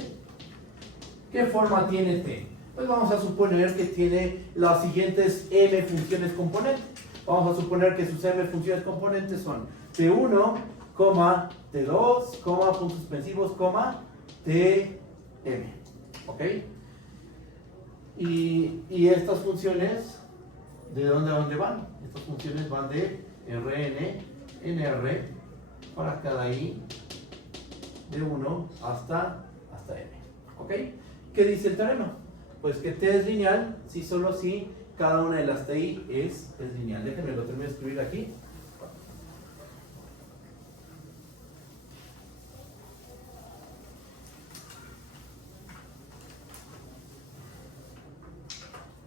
¿Qué forma tiene t? Pues vamos a suponer que tiene las siguientes m funciones componentes. Vamos a suponer que sus m funciones componentes son t1, t2, puntos suspensivos, tm. ¿Ok? Y estas funciones, ¿de dónde a dónde van? Estas funciones van de Rn en R para cada i de 1 hasta m. ¿Ok? ¿Qué dice el teorema? Pues que t es lineal si solo si cada una de las ti es lineal. Déjenme lo termino de escribir aquí.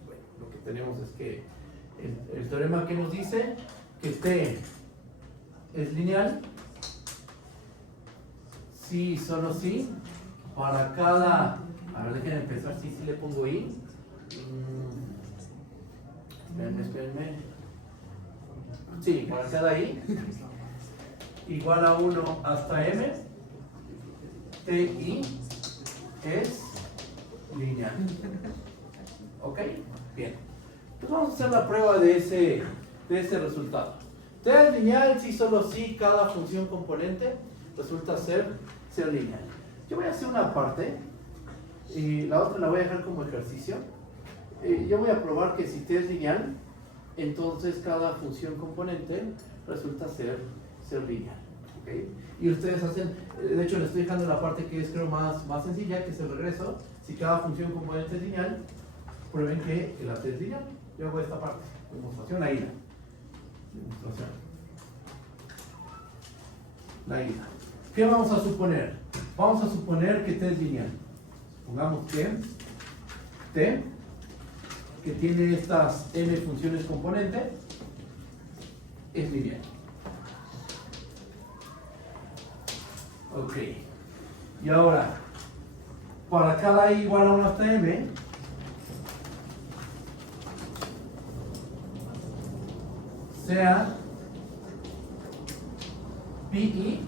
Bueno, lo que tenemos es que el teorema que nos dice que t es lineal si solo si para cada... A ver, déjenme empezar, si le pongo i. Espérenme. Sí, para cada i igual a 1 hasta m, ti es lineal. ¿Ok? Bien. Pues vamos a hacer la prueba de ese resultado. T es lineal si solo si cada función componente resulta ser lineal. Yo voy a hacer una parte y la otra la voy a dejar como ejercicio. Yo voy a probar que si t es lineal, entonces cada función componente resulta ser lineal. ¿Okay? Y ustedes hacen, de hecho les estoy dejando la parte que es creo más sencilla, que es el regreso. Si cada función componente es lineal, prueben que la t es lineal. Yo hago esta parte, demostración ahí. Demostración. la ida. ¿Qué vamos a suponer? Vamos a suponer que t es lineal. Pongamos que t, que tiene estas n funciones componentes, es lineal. Ok. Y ahora, para cada i igual a 1 hasta m, sea pi,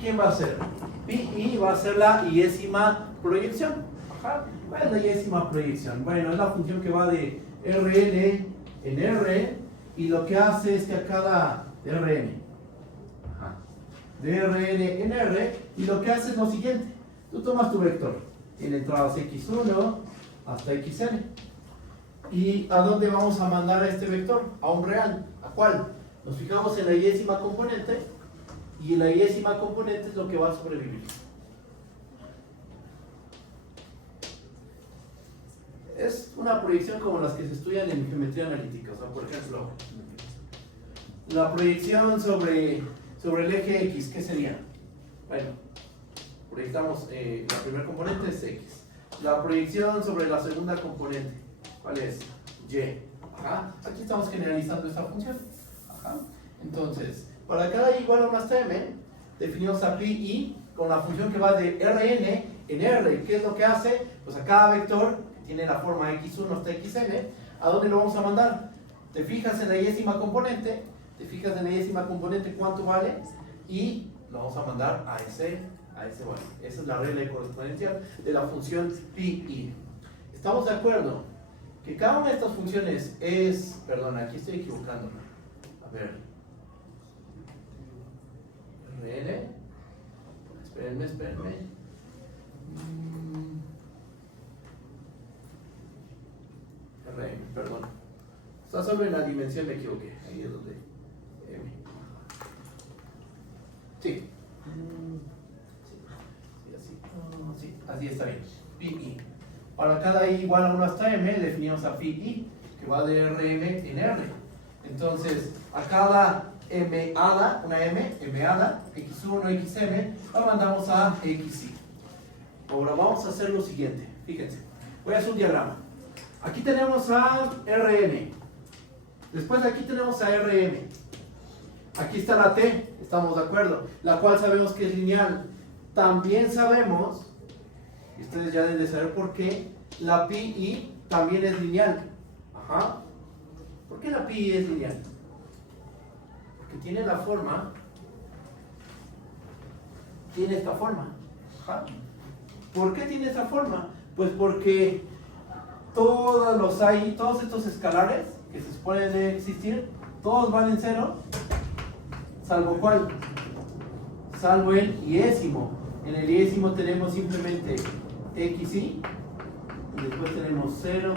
¿quién va a ser? Pi va a ser la iésima proyección. Ajá. ¿Cuál es la iésima proyección? Bueno, es la función que va de Rn en R y lo que hace es que a cada Rn, ajá, de Rn en R, y lo que hace es lo siguiente. Tú tomas tu vector, tiene entradas x1 hasta xn. ¿Y a dónde vamos a mandar a este vector? A un real. ¿A cuál? Nos fijamos en la iésima componente, y la iésima componente es lo que va a sobrevivir. Es una proyección como las que se estudian en geometría analítica. O sea, por ejemplo, la proyección sobre el eje X, ¿qué sería? Bueno, proyectamos la primera componente es X. La proyección sobre la segunda componente, ¿cuál es? Y. Ajá. Aquí estamos generalizando esta función. Ajá. Entonces, para cada i igual a 1 hasta m, definimos a pi i con la función que va de Rn en R. ¿Qué es lo que hace? Pues a cada vector que tiene la forma x1 hasta xn, ¿a dónde lo vamos a mandar? Te fijas en la iésima componente, cuánto vale, y lo vamos a mandar a ese valor. Esa es la regla correspondencial de la función pi i. ¿Estamos de acuerdo? Que cada una de estas funciones es... Perdón, aquí estoy equivocándome. A ver. Rn. Espérenme. Rn, perdón. Está solo en la dimensión, me equivoqué. Ahí es donde... M. Sí. Sí, así está bien. Pi i. Para cada i igual a 1 hasta m, definimos a pi i, que va de Rm en R. Entonces, a cada m-ada, una m-ada, x1, xm, lo mandamos a xi. Ahora vamos a hacer lo siguiente. Fíjense, voy a hacer un diagrama. Aquí tenemos a Rn. Después de aquí tenemos a Rm. Aquí está la t, estamos de acuerdo, la cual sabemos que es lineal. También sabemos, y ustedes ya deben de saber por qué, la pi i también es lineal. Ajá. ¿Por qué la pi i es lineal? Porque tiene la forma, tiene esta forma. Ajá. ¿Por qué tiene esta forma? Pues porque todos estos escalares que se suponen de existir, todos valen 0, salvo ¿cuál? Salvo el iésimo. En el iésimo tenemos simplemente xi, y después tenemos 0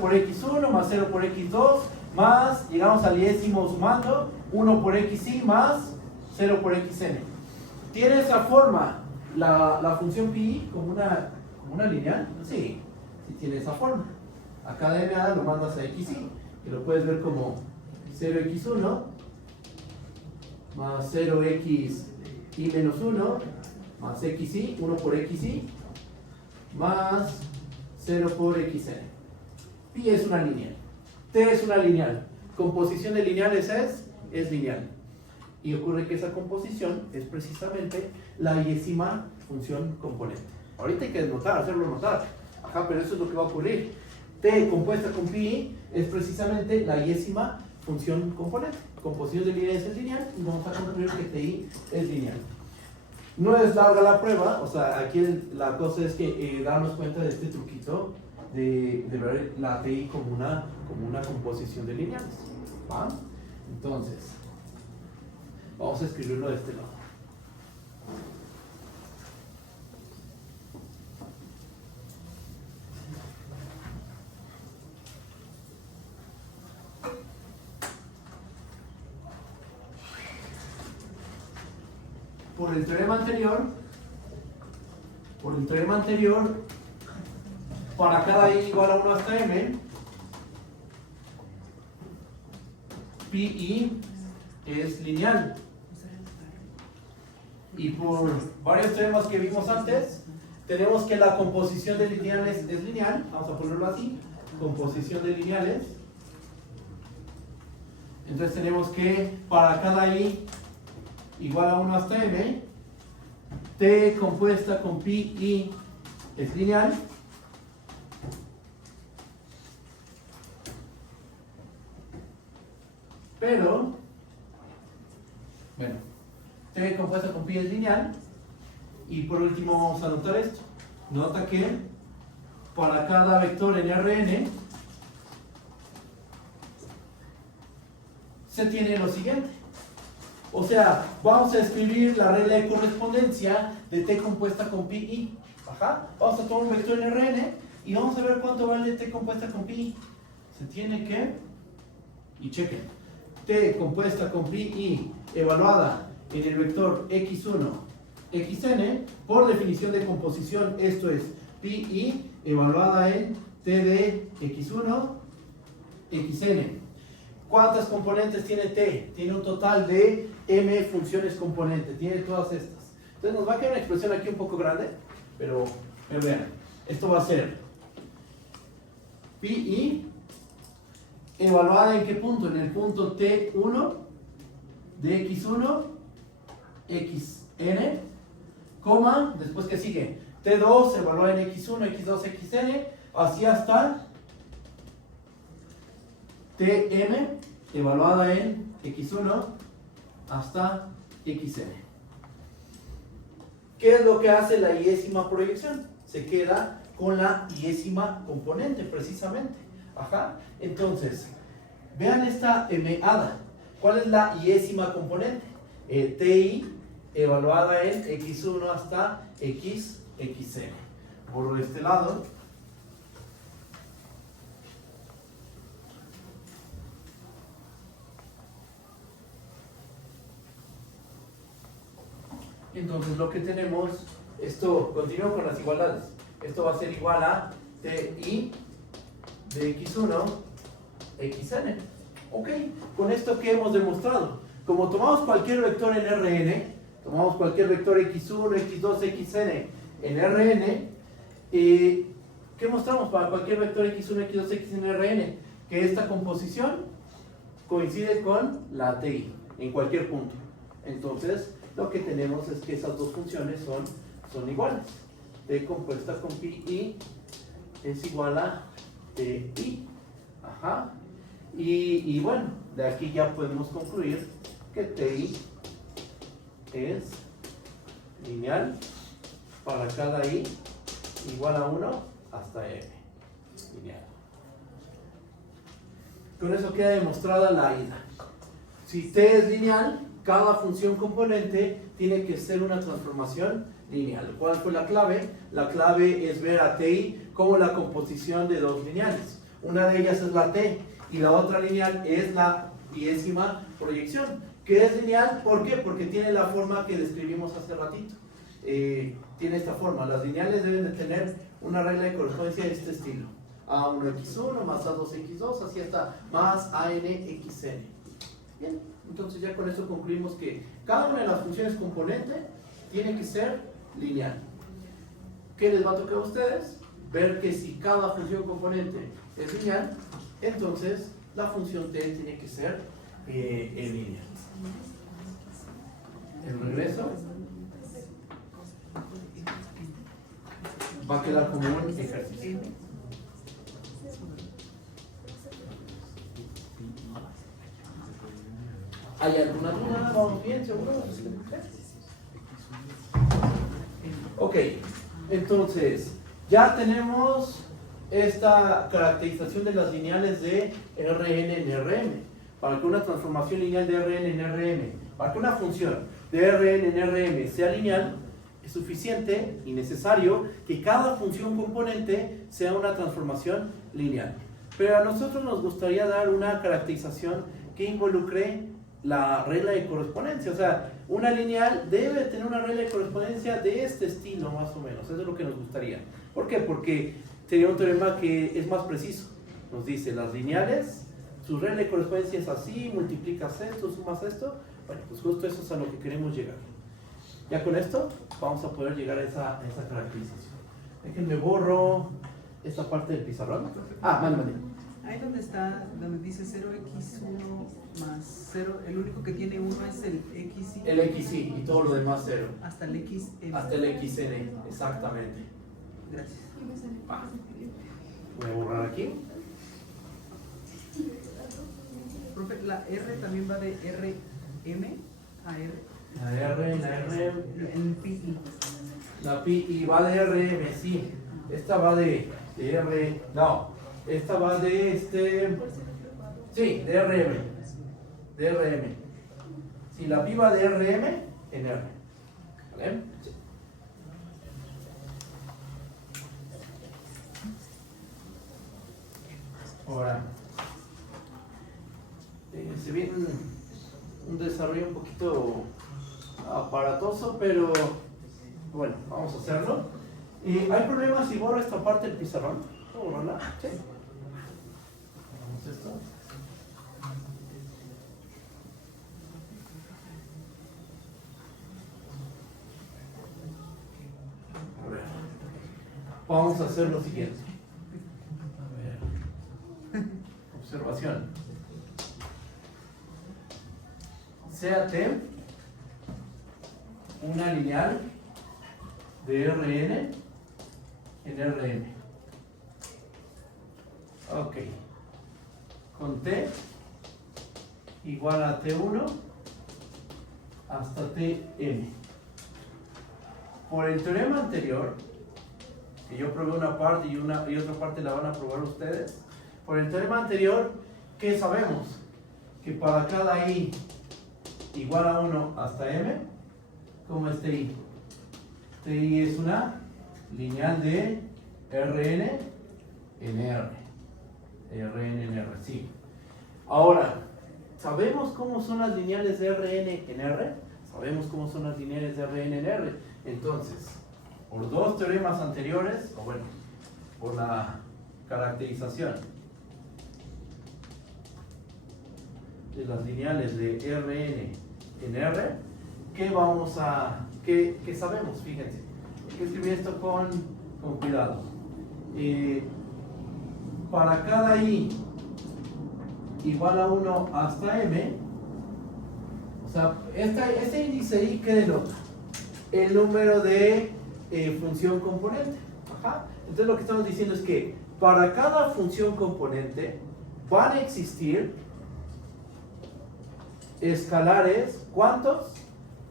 por x1 más 0 por x2 más, llegamos al iésimo sumando, 1 por xi más 0 por xn. ¿Tiene esa forma la función pi como una lineal? Sí, sí tiene esa forma. A cada m lo mandas a xi, y lo puedes ver como 0x1 más 0x i menos 1 más xi, 1 por xi más 0 por xn. Pi es una lineal, t es una lineal, composición de lineales es lineal, y ocurre que esa composición es precisamente la iésima función componente. Ahorita hay que hacerlo notar. Ajá, pero eso es lo que va a ocurrir. T compuesta con pi es precisamente la iésima función componente. Composición de lineales es lineal, y vamos a concluir que ti es lineal. No es larga la prueba, o sea, aquí la cosa es que darnos cuenta de este truquito de ver la TI como una composición de lineales. ¿Va? Entonces, vamos a escribirlo de este lado. Por el teorema anterior, para cada i igual a 1 hasta m, pi i es lineal. y por varios teoremas que vimos antes, tenemos que la composición de lineales es lineal. Vamos a ponerlo así, composición de lineales. Entonces tenemos que para cada i igual a 1 hasta m, t compuesta con pi i es lineal. Pero, bueno, t compuesta con pi es lineal. Y por último vamos a anotar esto. Nota que para cada vector en Rn se tiene lo siguiente. O sea, vamos a escribir la regla de correspondencia de t compuesta con pi i. Ajá. Vamos a tomar un vector en Rn y vamos a ver cuánto vale t compuesta con pi i. Se tiene que, y chequen, t compuesta con pi i evaluada en el vector x1, xn, por definición de composición, esto es pi i evaluada en t de x1, xn. ¿Cuántas componentes tiene t? Tiene un total de m funciones componente, tiene todas estas. Entonces nos va a quedar una expresión aquí un poco grande, pero vean, esto va a ser pi i evaluada en qué punto, en el punto t1 de x1, xn, coma, después que sigue, t2 evaluada en x1, x2, xn, así hasta tm evaluada en x1 hasta xn. ¿Qué es lo que hace la iésima proyección? Se queda con la iésima componente, precisamente. Ajá. Entonces, vean esta m-ada. ¿Cuál es la iésima componente? ti evaluada en x1 hasta xn. Por este lado, entonces lo que tenemos, esto continúa con las igualdades. Esto va a ser igual a ti de x1, xn. Ok, con esto que hemos demostrado, como tomamos cualquier vector en Rn, tomamos cualquier vector x1, x2, xn en Rn, ¿qué mostramos para cualquier vector x1, x2, xn en Rn? Que esta composición coincide con la ti en cualquier punto. Entonces, lo que tenemos es que esas dos funciones son iguales. T compuesta con pi i es igual a ti. Ajá. Y bueno, de aquí ya podemos concluir que ti es lineal para cada i igual a 1 hasta m. Lineal. Con eso queda demostrada la ida. Si t es lineal, cada función componente tiene que ser una transformación lineal. ¿Cuál fue la clave? La clave es ver a ti como la composición de dos lineales. Una de ellas es la t y la otra lineal es la iésima proyección. ¿Qué es lineal? ¿Por qué? Porque tiene la forma que describimos hace ratito. Tiene esta forma. Las lineales deben de tener una regla de correspondencia de este estilo. A1x1 más A2x2, así hasta más ANXN. Bien, entonces ya con eso concluimos que cada una de las funciones componente tiene que ser lineal. ¿Qué les va a tocar a ustedes? Ver que si cada función componente es lineal, entonces la función t tiene que ser en línea. El regreso va a quedar como un ejercicio. ¿Hay alguna duda? ¿Vamos bien? ¿Seguro? Ok, entonces ya tenemos esta caracterización de las lineales de Rn en Rm. Para que una transformación lineal de Rn en Rm, para que una función de Rn en Rm sea lineal, es suficiente y necesario que cada función componente sea una transformación lineal. Pero a nosotros nos gustaría dar una caracterización que involucre la regla de correspondencia. O sea, una lineal debe tener una regla de correspondencia de este estilo, más o menos. Eso es lo que nos gustaría. ¿Por qué? Porque sería un teorema que es más preciso. Nos dice, las lineales, su regla de correspondencia es así, multiplicas esto, sumas esto. Bueno, pues justo eso es a lo que queremos llegar. Ya con esto vamos a poder llegar a esa caracterización. Déjenme borro esta parte del pizarrón. Mande. Ahí donde está, donde dice 0x1 más 0, el único que tiene 1 es el xy. El xy y todo lo demás 0. Hasta el xm. Hasta el xn, exactamente. Gracias. Voy a borrar aquí. Profe, la R también va de Rm a R. La R. En pi. La pi va de Rm, sí. Esta va de R. No. Esta va de Sí, de Rm. De Rm. Si la pi va de Rm en R. ¿Vale? Sí. Ahora, se viene un desarrollo un poquito aparatoso, pero bueno, vamos a hacerlo. ¿Hay problemas si borro esta parte del pizarrón? ¿Puedo borrarla? Sí. Vamos a esto. A ver. Vamos a hacer lo siguiente. Observación. Sea T una lineal de Rn en Rm. Ok. Con T igual a T1 hasta Tm. Por el teorema anterior, que yo probé una parte y otra parte la van a probar ustedes. Por el teorema anterior, ¿qué sabemos? Que para cada i igual a 1 hasta m, ¿cómo es ti? Ti es una lineal de Rn en R. Rn en R, sí. Ahora, ¿sabemos cómo son las lineales de Rn en R? Sabemos cómo son las lineales de Rn en R. Entonces, por dos teoremas anteriores, o bueno, por la caracterización de las lineales de Rn en R, ¿qué sabemos? Fíjense, hay que escribir esto con cuidado. Para cada i igual a 1 hasta m, o sea, este índice i, ¿qué denota? El número de función componente. Ajá. Entonces lo que estamos diciendo es que para cada función componente van a existir escalares, ¿cuántos?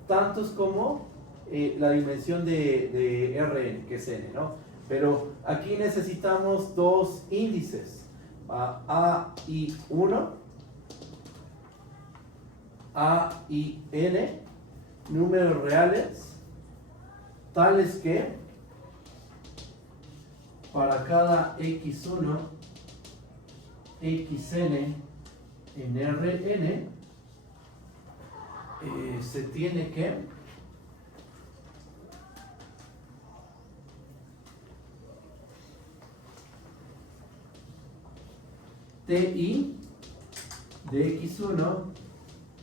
Tantos como la dimensión de Rn, que es n, ¿no? Pero aquí necesitamos dos índices, A y 1, A y n, números reales, tales que para cada x1, xn en Rn, se tiene que Ti de x1,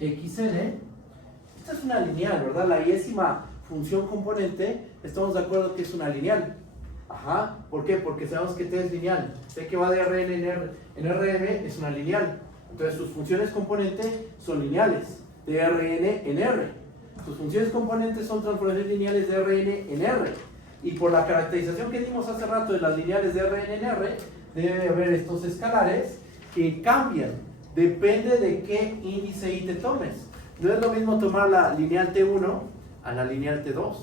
xn, esta es una lineal, ¿verdad? La iésima función componente, estamos de acuerdo que es una lineal. Ajá, ¿por qué? Porque sabemos que T es lineal. T que va de Rn en Rm es una lineal. Entonces sus funciones componente son lineales de Rn en R. Sus funciones componentes son transformaciones lineales de Rn en R. Y por la caracterización que dimos hace rato de las lineales de Rn en R, debe haber estos escalares que cambian. Depende de qué índice i te tomes. No es lo mismo tomar la lineal T1 a la lineal T2.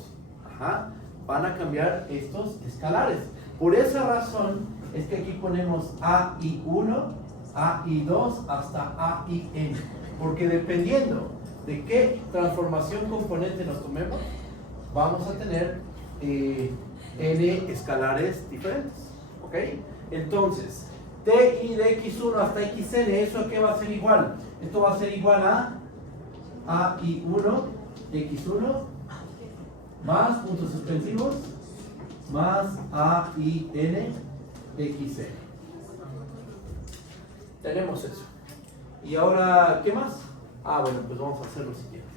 Ajá. Van a cambiar estos escalares. Por esa razón es que aquí ponemos AI1, AI2 hasta AIN. Porque dependiendo de qué transformación componente nos tomemos, vamos a tener n escalares diferentes. ¿Ok? Entonces, Ti de x1 hasta xn, ¿eso a qué va a ser igual? Esto va a ser igual a AI1, x1, más puntos suspensivos, más AIN, xn. Tenemos eso. Y ahora, ¿qué más? Bueno, pues vamos a hacer lo siguiente.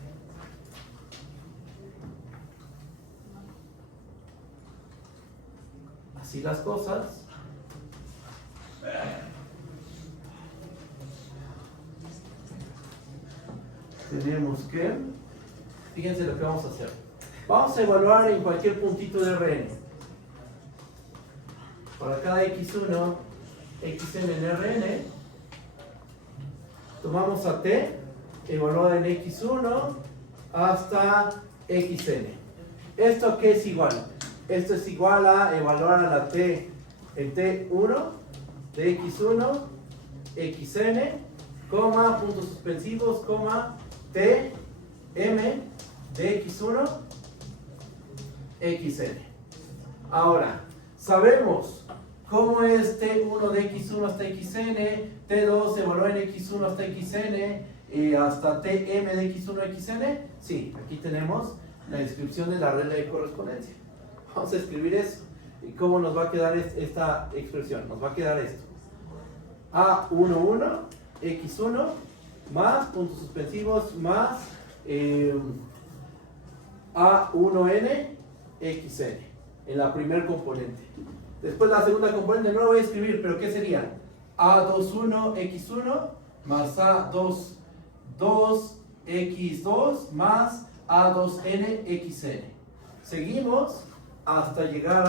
así las cosas, tenemos que, fíjense lo que vamos a hacer. Vamos a evaluar en cualquier puntito de Rn. Para cada x1, xn en Rn, tomamos a t, evaluada en x1 hasta xn. ¿Esto qué es igual? Esto es igual a evaluar a la t en t1 de x1, xn, coma, puntos suspensivos, coma, t, m de x1, xn. Ahora, sabemos cómo es t1 de x1 hasta xn, t2 se evalúa en x1 hasta xn, y hasta tm de x1 xn. Sí, aquí tenemos la descripción de la regla de correspondencia. Vamos a escribir eso. ¿Y cómo nos va a quedar esta expresión? Nos va a quedar esto. A11 x1 más puntos suspensivos más A1n xn en la primer componente. Después la segunda componente no la voy a escribir, pero ¿qué sería? A21 x1 más A22 x2 más A2n xn. Seguimos hasta llegar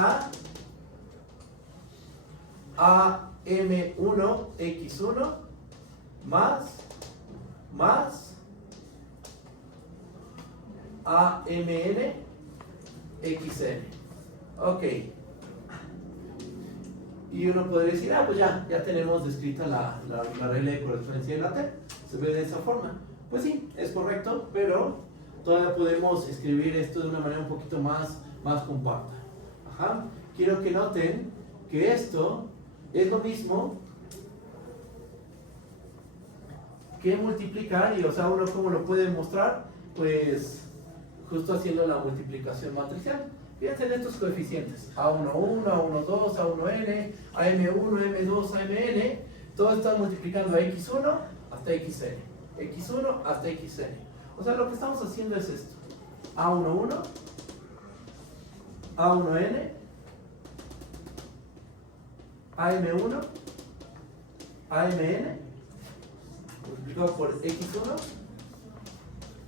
a AM1 x1 más AMN xn. Ok. Y uno podría decir, pues ya tenemos descrita la regla de correspondencia de la T. Se ve de esa forma. Pues sí, es correcto, pero todavía podemos escribir esto de una manera un poquito más compacta. Ajá. Quiero que noten que esto es lo mismo que multiplicar, y o sea, uno cómo lo puede mostrar, pues justo haciendo la multiplicación matricial. Fíjense en estos coeficientes, A11, A12, A1n, AM1, M2, AMN, todos están multiplicando a x1 hasta xn, x1 hasta xn. O sea, lo que estamos haciendo es esto, A11, A1n, AM1, AMN, multiplicado por x1,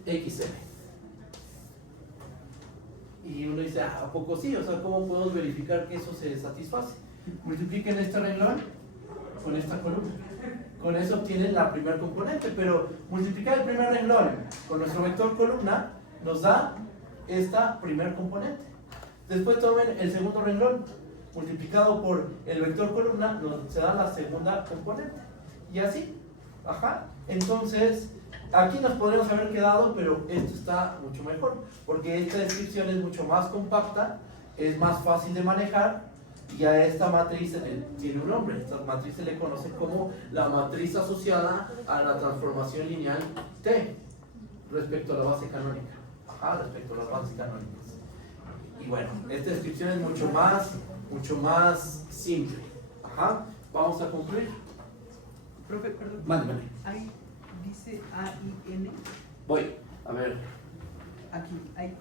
xn. Y uno dice, ¿a poco sí? O sea, ¿cómo podemos verificar que eso se satisface? Multipliquen este renglón con esta columna. Con eso obtienen la primer componente, pero multiplicar el primer renglón con nuestro vector columna nos da esta primer componente. Después tomen el segundo renglón, multiplicado por el vector columna, se da la segunda componente. Y así, ajá. Entonces, aquí nos podríamos haber quedado, pero esto está mucho mejor, porque esta descripción es mucho más compacta, es más fácil de manejar, y a esta matriz tiene un nombre. Esta matriz se le conoce como la matriz asociada a la transformación lineal T, respecto a la base canónica. Ajá, respecto a las bases canónicas. Y bueno, esta descripción es mucho más simple. Ajá, vamos a concluir. Profe, perdón. Mándame. Ahí dice AIN. Voy, a ver. Aquí, ahí.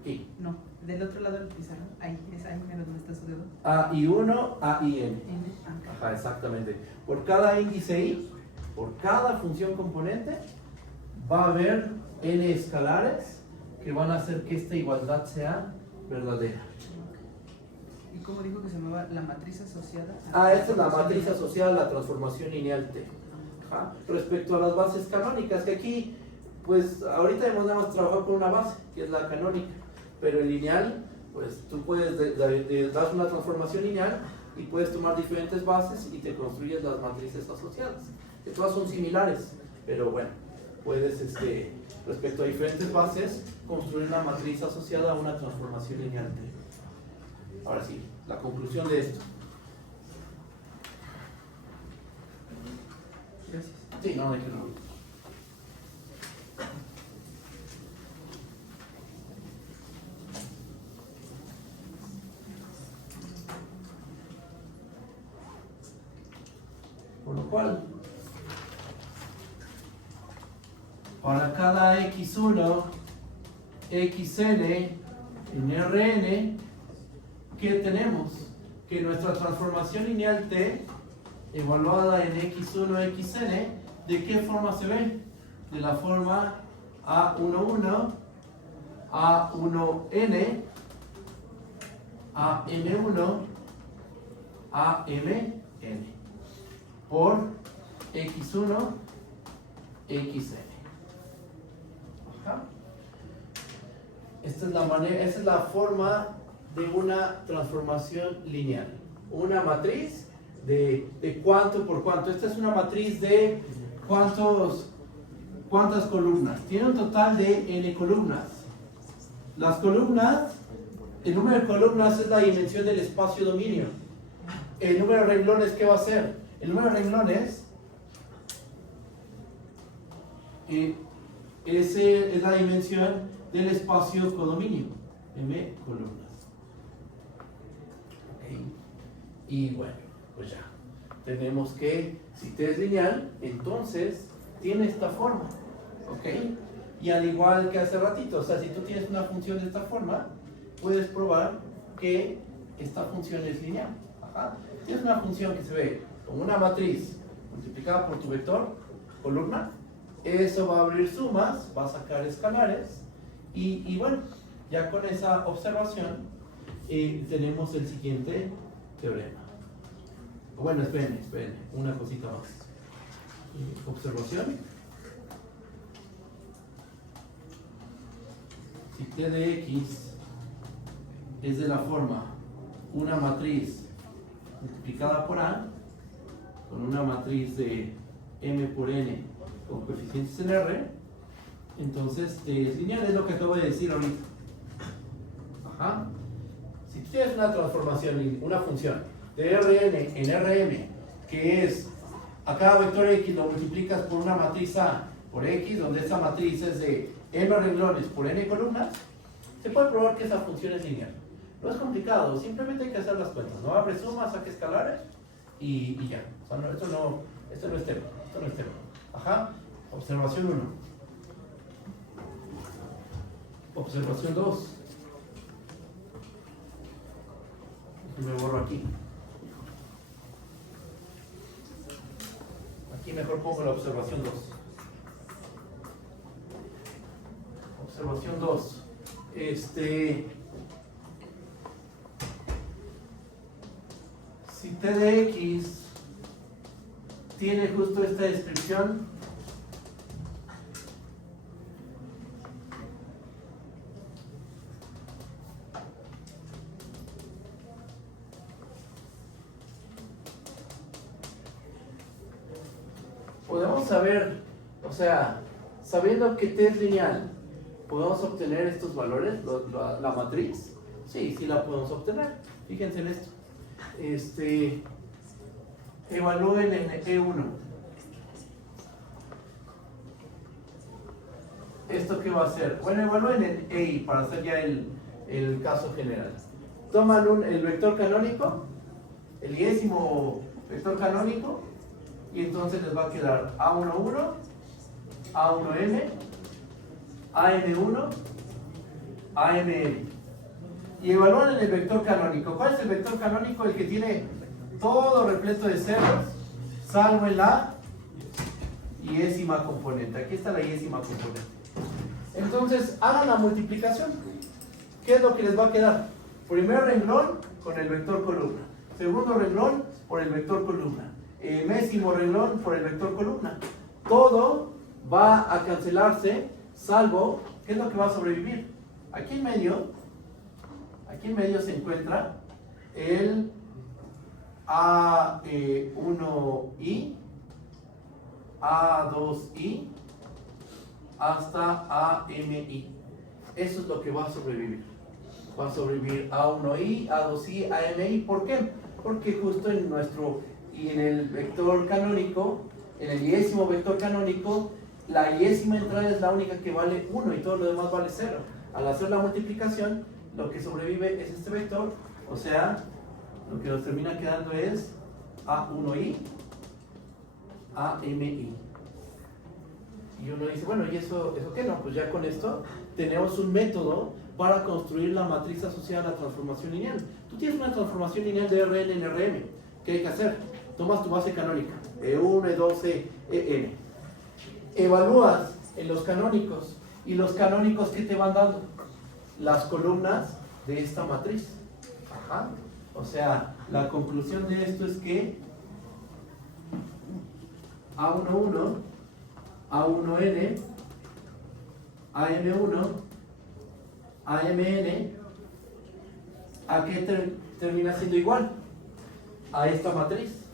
Aquí. No, del otro lado del pizarrón. Ahí, es ahí menos donde está su dedo. AI1, AIN. Acá. Ajá, exactamente. Por cada índice I, por cada función componente, va a haber n escalares que van a hacer que esta igualdad sea verdadera. ¿Y cómo dijo que se llamaba la matriz asociada? Esta es la matriz asociada a la transformación lineal T. Ajá. Respecto a las bases canónicas, que aquí, pues ahorita hemos nada más trabajado con una base, que es la canónica, pero el lineal, pues tú puedes dar una transformación lineal y puedes tomar diferentes bases y te construyes las matrices asociadas, que todas son similares, pero bueno, puedes, respecto a diferentes bases, construir una matriz asociada a una transformación lineal T. Ahora sí, la conclusión de esto. Gracias. Sí, no, de que no. Por lo cual, para cada x1, xn en Rn, ¿qué tenemos? Que nuestra transformación lineal t, evaluada en x1, xn, ¿de qué forma se ve? De la forma a11, a1n, am1, amn, por x1, xn. Ajá. Esta es la forma de una transformación lineal. Una matriz de cuánto por cuánto. Esta es una matriz de cuántas columnas. Tiene un total de n columnas. Las columnas, el número de columnas es la dimensión del espacio dominio. El número de renglones, ¿qué va a ser? El número de renglones ese es la dimensión del espacio codominio, m columnas. Okay. Y bueno, pues ya tenemos que si t es lineal, entonces tiene esta forma, ¿ok? Y al igual que hace ratito, o sea, si tú tienes una función de esta forma, puedes probar que esta función es lineal. Ajá. Tienes una función que se ve como una matriz multiplicada por tu vector, columna, eso va a abrir sumas, va a sacar escalares, y bueno, ya con esa observación tenemos el siguiente teorema. Bueno, esperen, una cosita más. Observación. Si t de x es de la forma una matriz multiplicada por a, con una matriz de m por n con coeficientes en R, entonces t es lineal, es lo que acabo de decir ahorita. Ajá. Si tú tienes una transformación, una función de Rn en Rm, que es a cada vector x lo multiplicas por una matriz A por x, donde esa matriz es de m renglones por n columnas, se puede probar que esa función es lineal. No es complicado, simplemente hay que hacer las cuentas, ¿no? Abre sumas, saque escalares y ya. O sea, no, esto no es tema, Ajá. Observación 1. Observación 2. Me borro aquí. Aquí mejor pongo la observación 2. Observación 2. Si t de x tiene justo esta descripción, podemos saber, o sea, sabiendo que t es lineal, ¿podemos obtener estos valores, la matriz? Sí, sí la podemos obtener. Fíjense en esto. Evalúen en E1. ¿Esto qué va a ser? Bueno, evalúen en EI para hacer ya el caso general. Toman el vector canónico, el diésimo vector canónico, y entonces les va a quedar A11, A1M, AM1, AMN. Y evalúan en el vector canónico. ¿Cuál es el vector canónico? El que tiene todo repleto de ceros, salvo en la iésima componente. Aquí está la iésima componente. Entonces, hagan la multiplicación. ¿Qué es lo que les va a quedar? Primer renglón con el vector columna. Segundo renglón por el vector columna. Mésimo renglón por el vector columna. Todo va a cancelarse, salvo, ¿qué es lo que va a sobrevivir? Aquí en medio se encuentra el A1i, A2i, hasta AMI. Eso es lo que va a sobrevivir. Va a sobrevivir A1i, A2i, AMI. ¿Por qué? Porque justo en el vector canónico, en el diésimo vector canónico, la diésima entrada es la única que vale 1 y todo lo demás vale 0. Al hacer la multiplicación, lo que sobrevive es este vector, o sea, lo que nos termina quedando es A1i, AMI. Y uno dice, bueno, ¿y eso qué no? Pues ya con esto tenemos un método para construir la matriz asociada a la transformación lineal. Tú tienes una transformación lineal de Rn en Rm. ¿Qué hay que hacer? Tomas tu base canónica, E1, E2, En. Evalúas en los canónicos. ¿Y los canónicos qué te van dando? Las columnas de esta matriz. Ajá. O sea, la conclusión de esto es que A11, A1n, AM1, AMN, ¿a qué termina siendo igual? A esta matriz.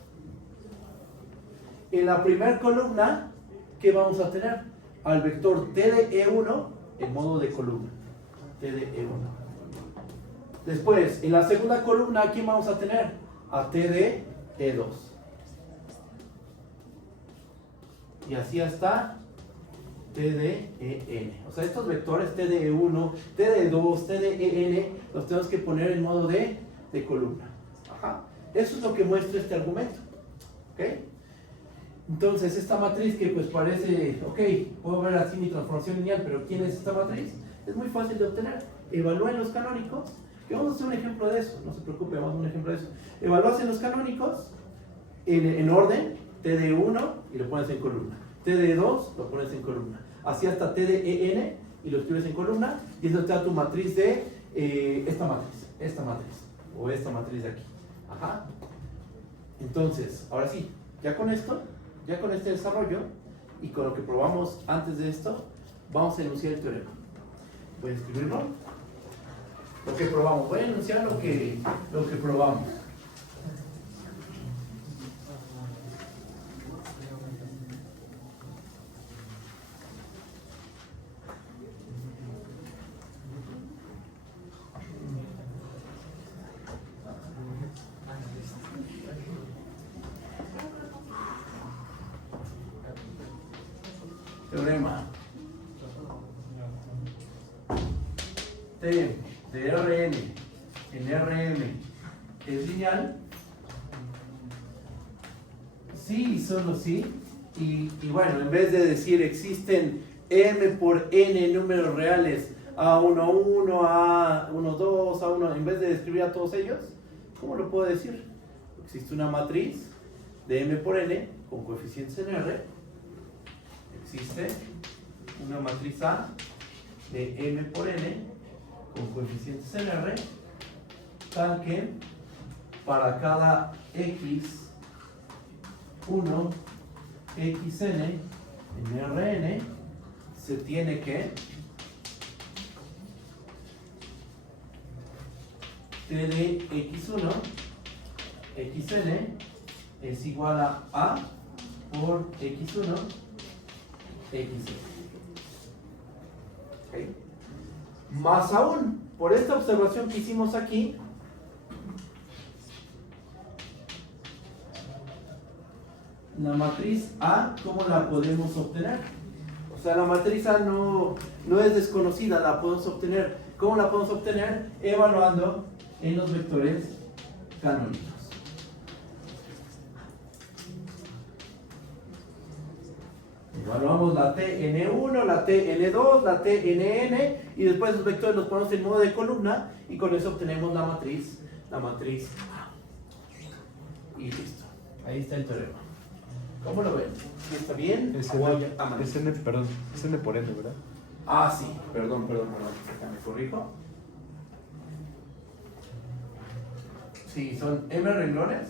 En la primera columna, ¿qué vamos a tener? Al vector T de E1 en modo de columna. T de E1. Después, en la segunda columna, ¿a quién vamos a tener? A T de E2. Y así hasta T de En. O sea, estos vectores T de E1, T de E2, T de En, los tenemos que poner en modo de columna. Ajá. Eso es lo que muestra este argumento. ¿Ok? Entonces, esta matriz que pues parece, ok, puedo ver así mi transformación lineal, pero ¿quién es esta matriz? Es muy fácil de obtener. Evalúen los canónicos, que vamos a hacer un ejemplo de eso, no se preocupe, vamos a hacer un ejemplo de eso. Evalúas en los canónicos, en orden, T de 1 y lo pones en columna. T de 2 lo pones en columna. Así hasta T de En y lo escribes en columna, y eso te da tu matriz de esta matriz, o esta matriz de aquí. Ajá. Entonces, ahora sí, ya con esto, ya con este desarrollo y con lo que probamos antes de esto, vamos a enunciar el teorema. Voy a escribirlo. Lo que probamos, voy a enunciar lo que probamos. Teorema T de Rn en Rm es lineal. Sí y solo sí. Y bueno, en vez de decir existen m por n números reales, A11, A12, A1, en vez de describir a todos ellos, ¿cómo lo puedo decir? Existe una matriz de m por n con coeficientes en R. Existe una matriz A de m por n con coeficientes en R, tal que para cada x1, xn en Rn se tiene que T de x1, xn es igual a por x1, xn. ¿Okay? Más aún, por esta observación que hicimos aquí, la matriz A, ¿cómo la podemos obtener? O sea, la matriz A no es desconocida, la podemos obtener. ¿Cómo la podemos obtener? Evaluando en los vectores canónicos. Evaluamos la TN1, la TN2, la TNN y después los vectores los ponemos en modo de columna y con eso obtenemos la matriz A. Y listo. Ahí está el teorema. ¿Cómo lo ven? ¿Está bien? Es N, perdón, es N por N, ¿verdad? Ah, sí. Perdón. Me corrijo. Sí, son M renglones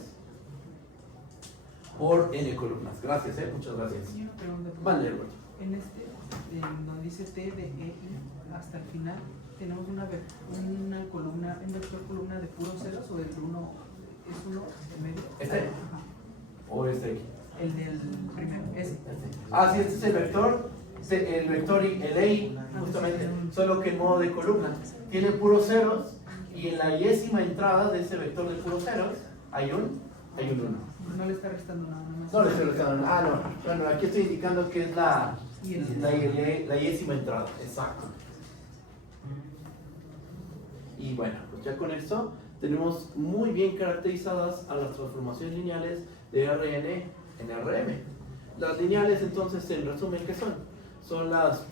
por N columnas. Gracias, muchas gracias. Sí, una pregunta. Vale, Roberto. En donde dice T de E hasta el final, tenemos una columna, un vector columna de puros ceros o el 1 es uno en medio. ¿Este? Ajá. ¿O este aquí? El del primero, ese. Ah, sí, este es el vector y el EI, justamente, solo que en modo de columna. Tiene puros ceros y en la yésima entrada de ese vector de puros ceros hay un 1. No le está restando nada más. No le estoy restando nada. Ah, no. Bueno, aquí estoy indicando que es la yésima entrada. Exacto. Y bueno, pues ya con esto tenemos muy bien caracterizadas a las transformaciones lineales de Rn en Rm. Las lineales, entonces, en resumen, ¿qué son? Son las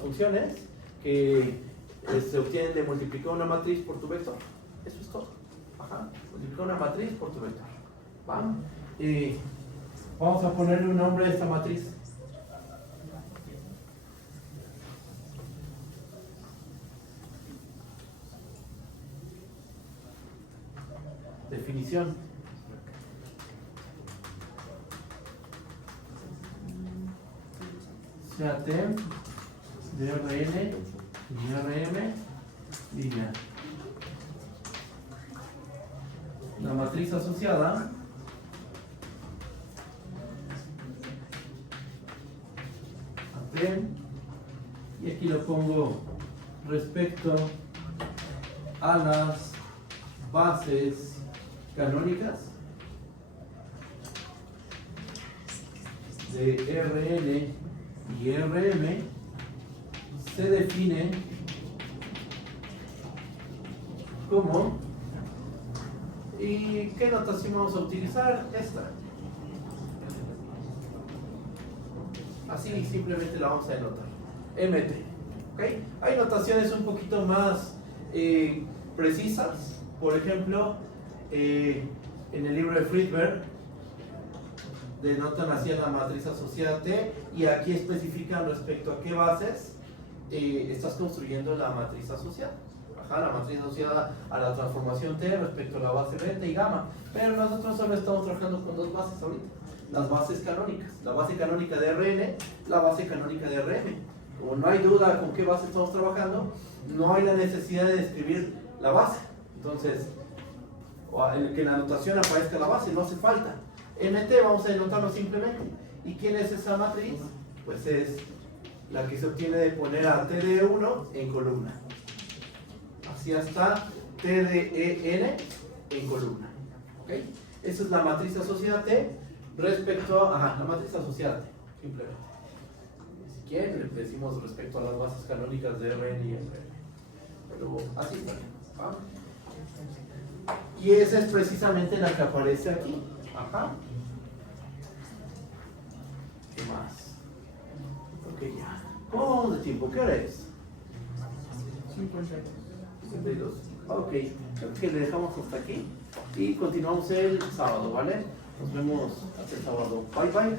funciones que se obtienen de multiplicar una matriz por tu vector. Eso es todo. Ajá. Multiplicar una matriz por tu vector. ¿Va? Vamos a ponerle un nombre a esta matriz. Definición. CAT de Rn y Rm lineal. La matriz asociada a T, y aquí lo pongo respecto a las bases canónicas de Rn y Rm se define como, ¿y qué notación vamos a utilizar? Esta. Así simplemente la vamos a denotar. MT. ¿Okay? Hay notaciones un poquito más precisas. Por ejemplo, en el libro de Friedberg denotan así a la matriz asociada T, y aquí especifican respecto a qué bases estás construyendo la matriz asociada. Ajá, la matriz asociada a la transformación T respecto a la base beta y gamma. Pero nosotros solo estamos trabajando con dos bases ahorita. Las bases canónicas. La base canónica de Rn, la base canónica de Rm. Como no hay duda con qué base estamos trabajando, no hay la necesidad de escribir la base. Entonces, que la anotación aparezca la base, no hace falta. MT vamos a denotarlo simplemente. ¿Y quién es esa matriz? Pues es la que se obtiene de poner a T de 1 en columna. Así hasta T de EN en columna. ¿Okay? Esa es la matriz asociada T respecto a la matriz asociada T, simplemente. Si quieren, le decimos respecto a las bases canónicas de Rn y Rm. Pero así está. ¿Va? Y esa es precisamente la que aparece aquí. Ajá. ¿Qué más? Ok, ya. ¿Cómo vamos de tiempo? ¿Qué hora es? 52. Ok, creo que le dejamos hasta aquí y continuamos el sábado, ¿vale? Nos vemos hasta el sábado. Bye bye.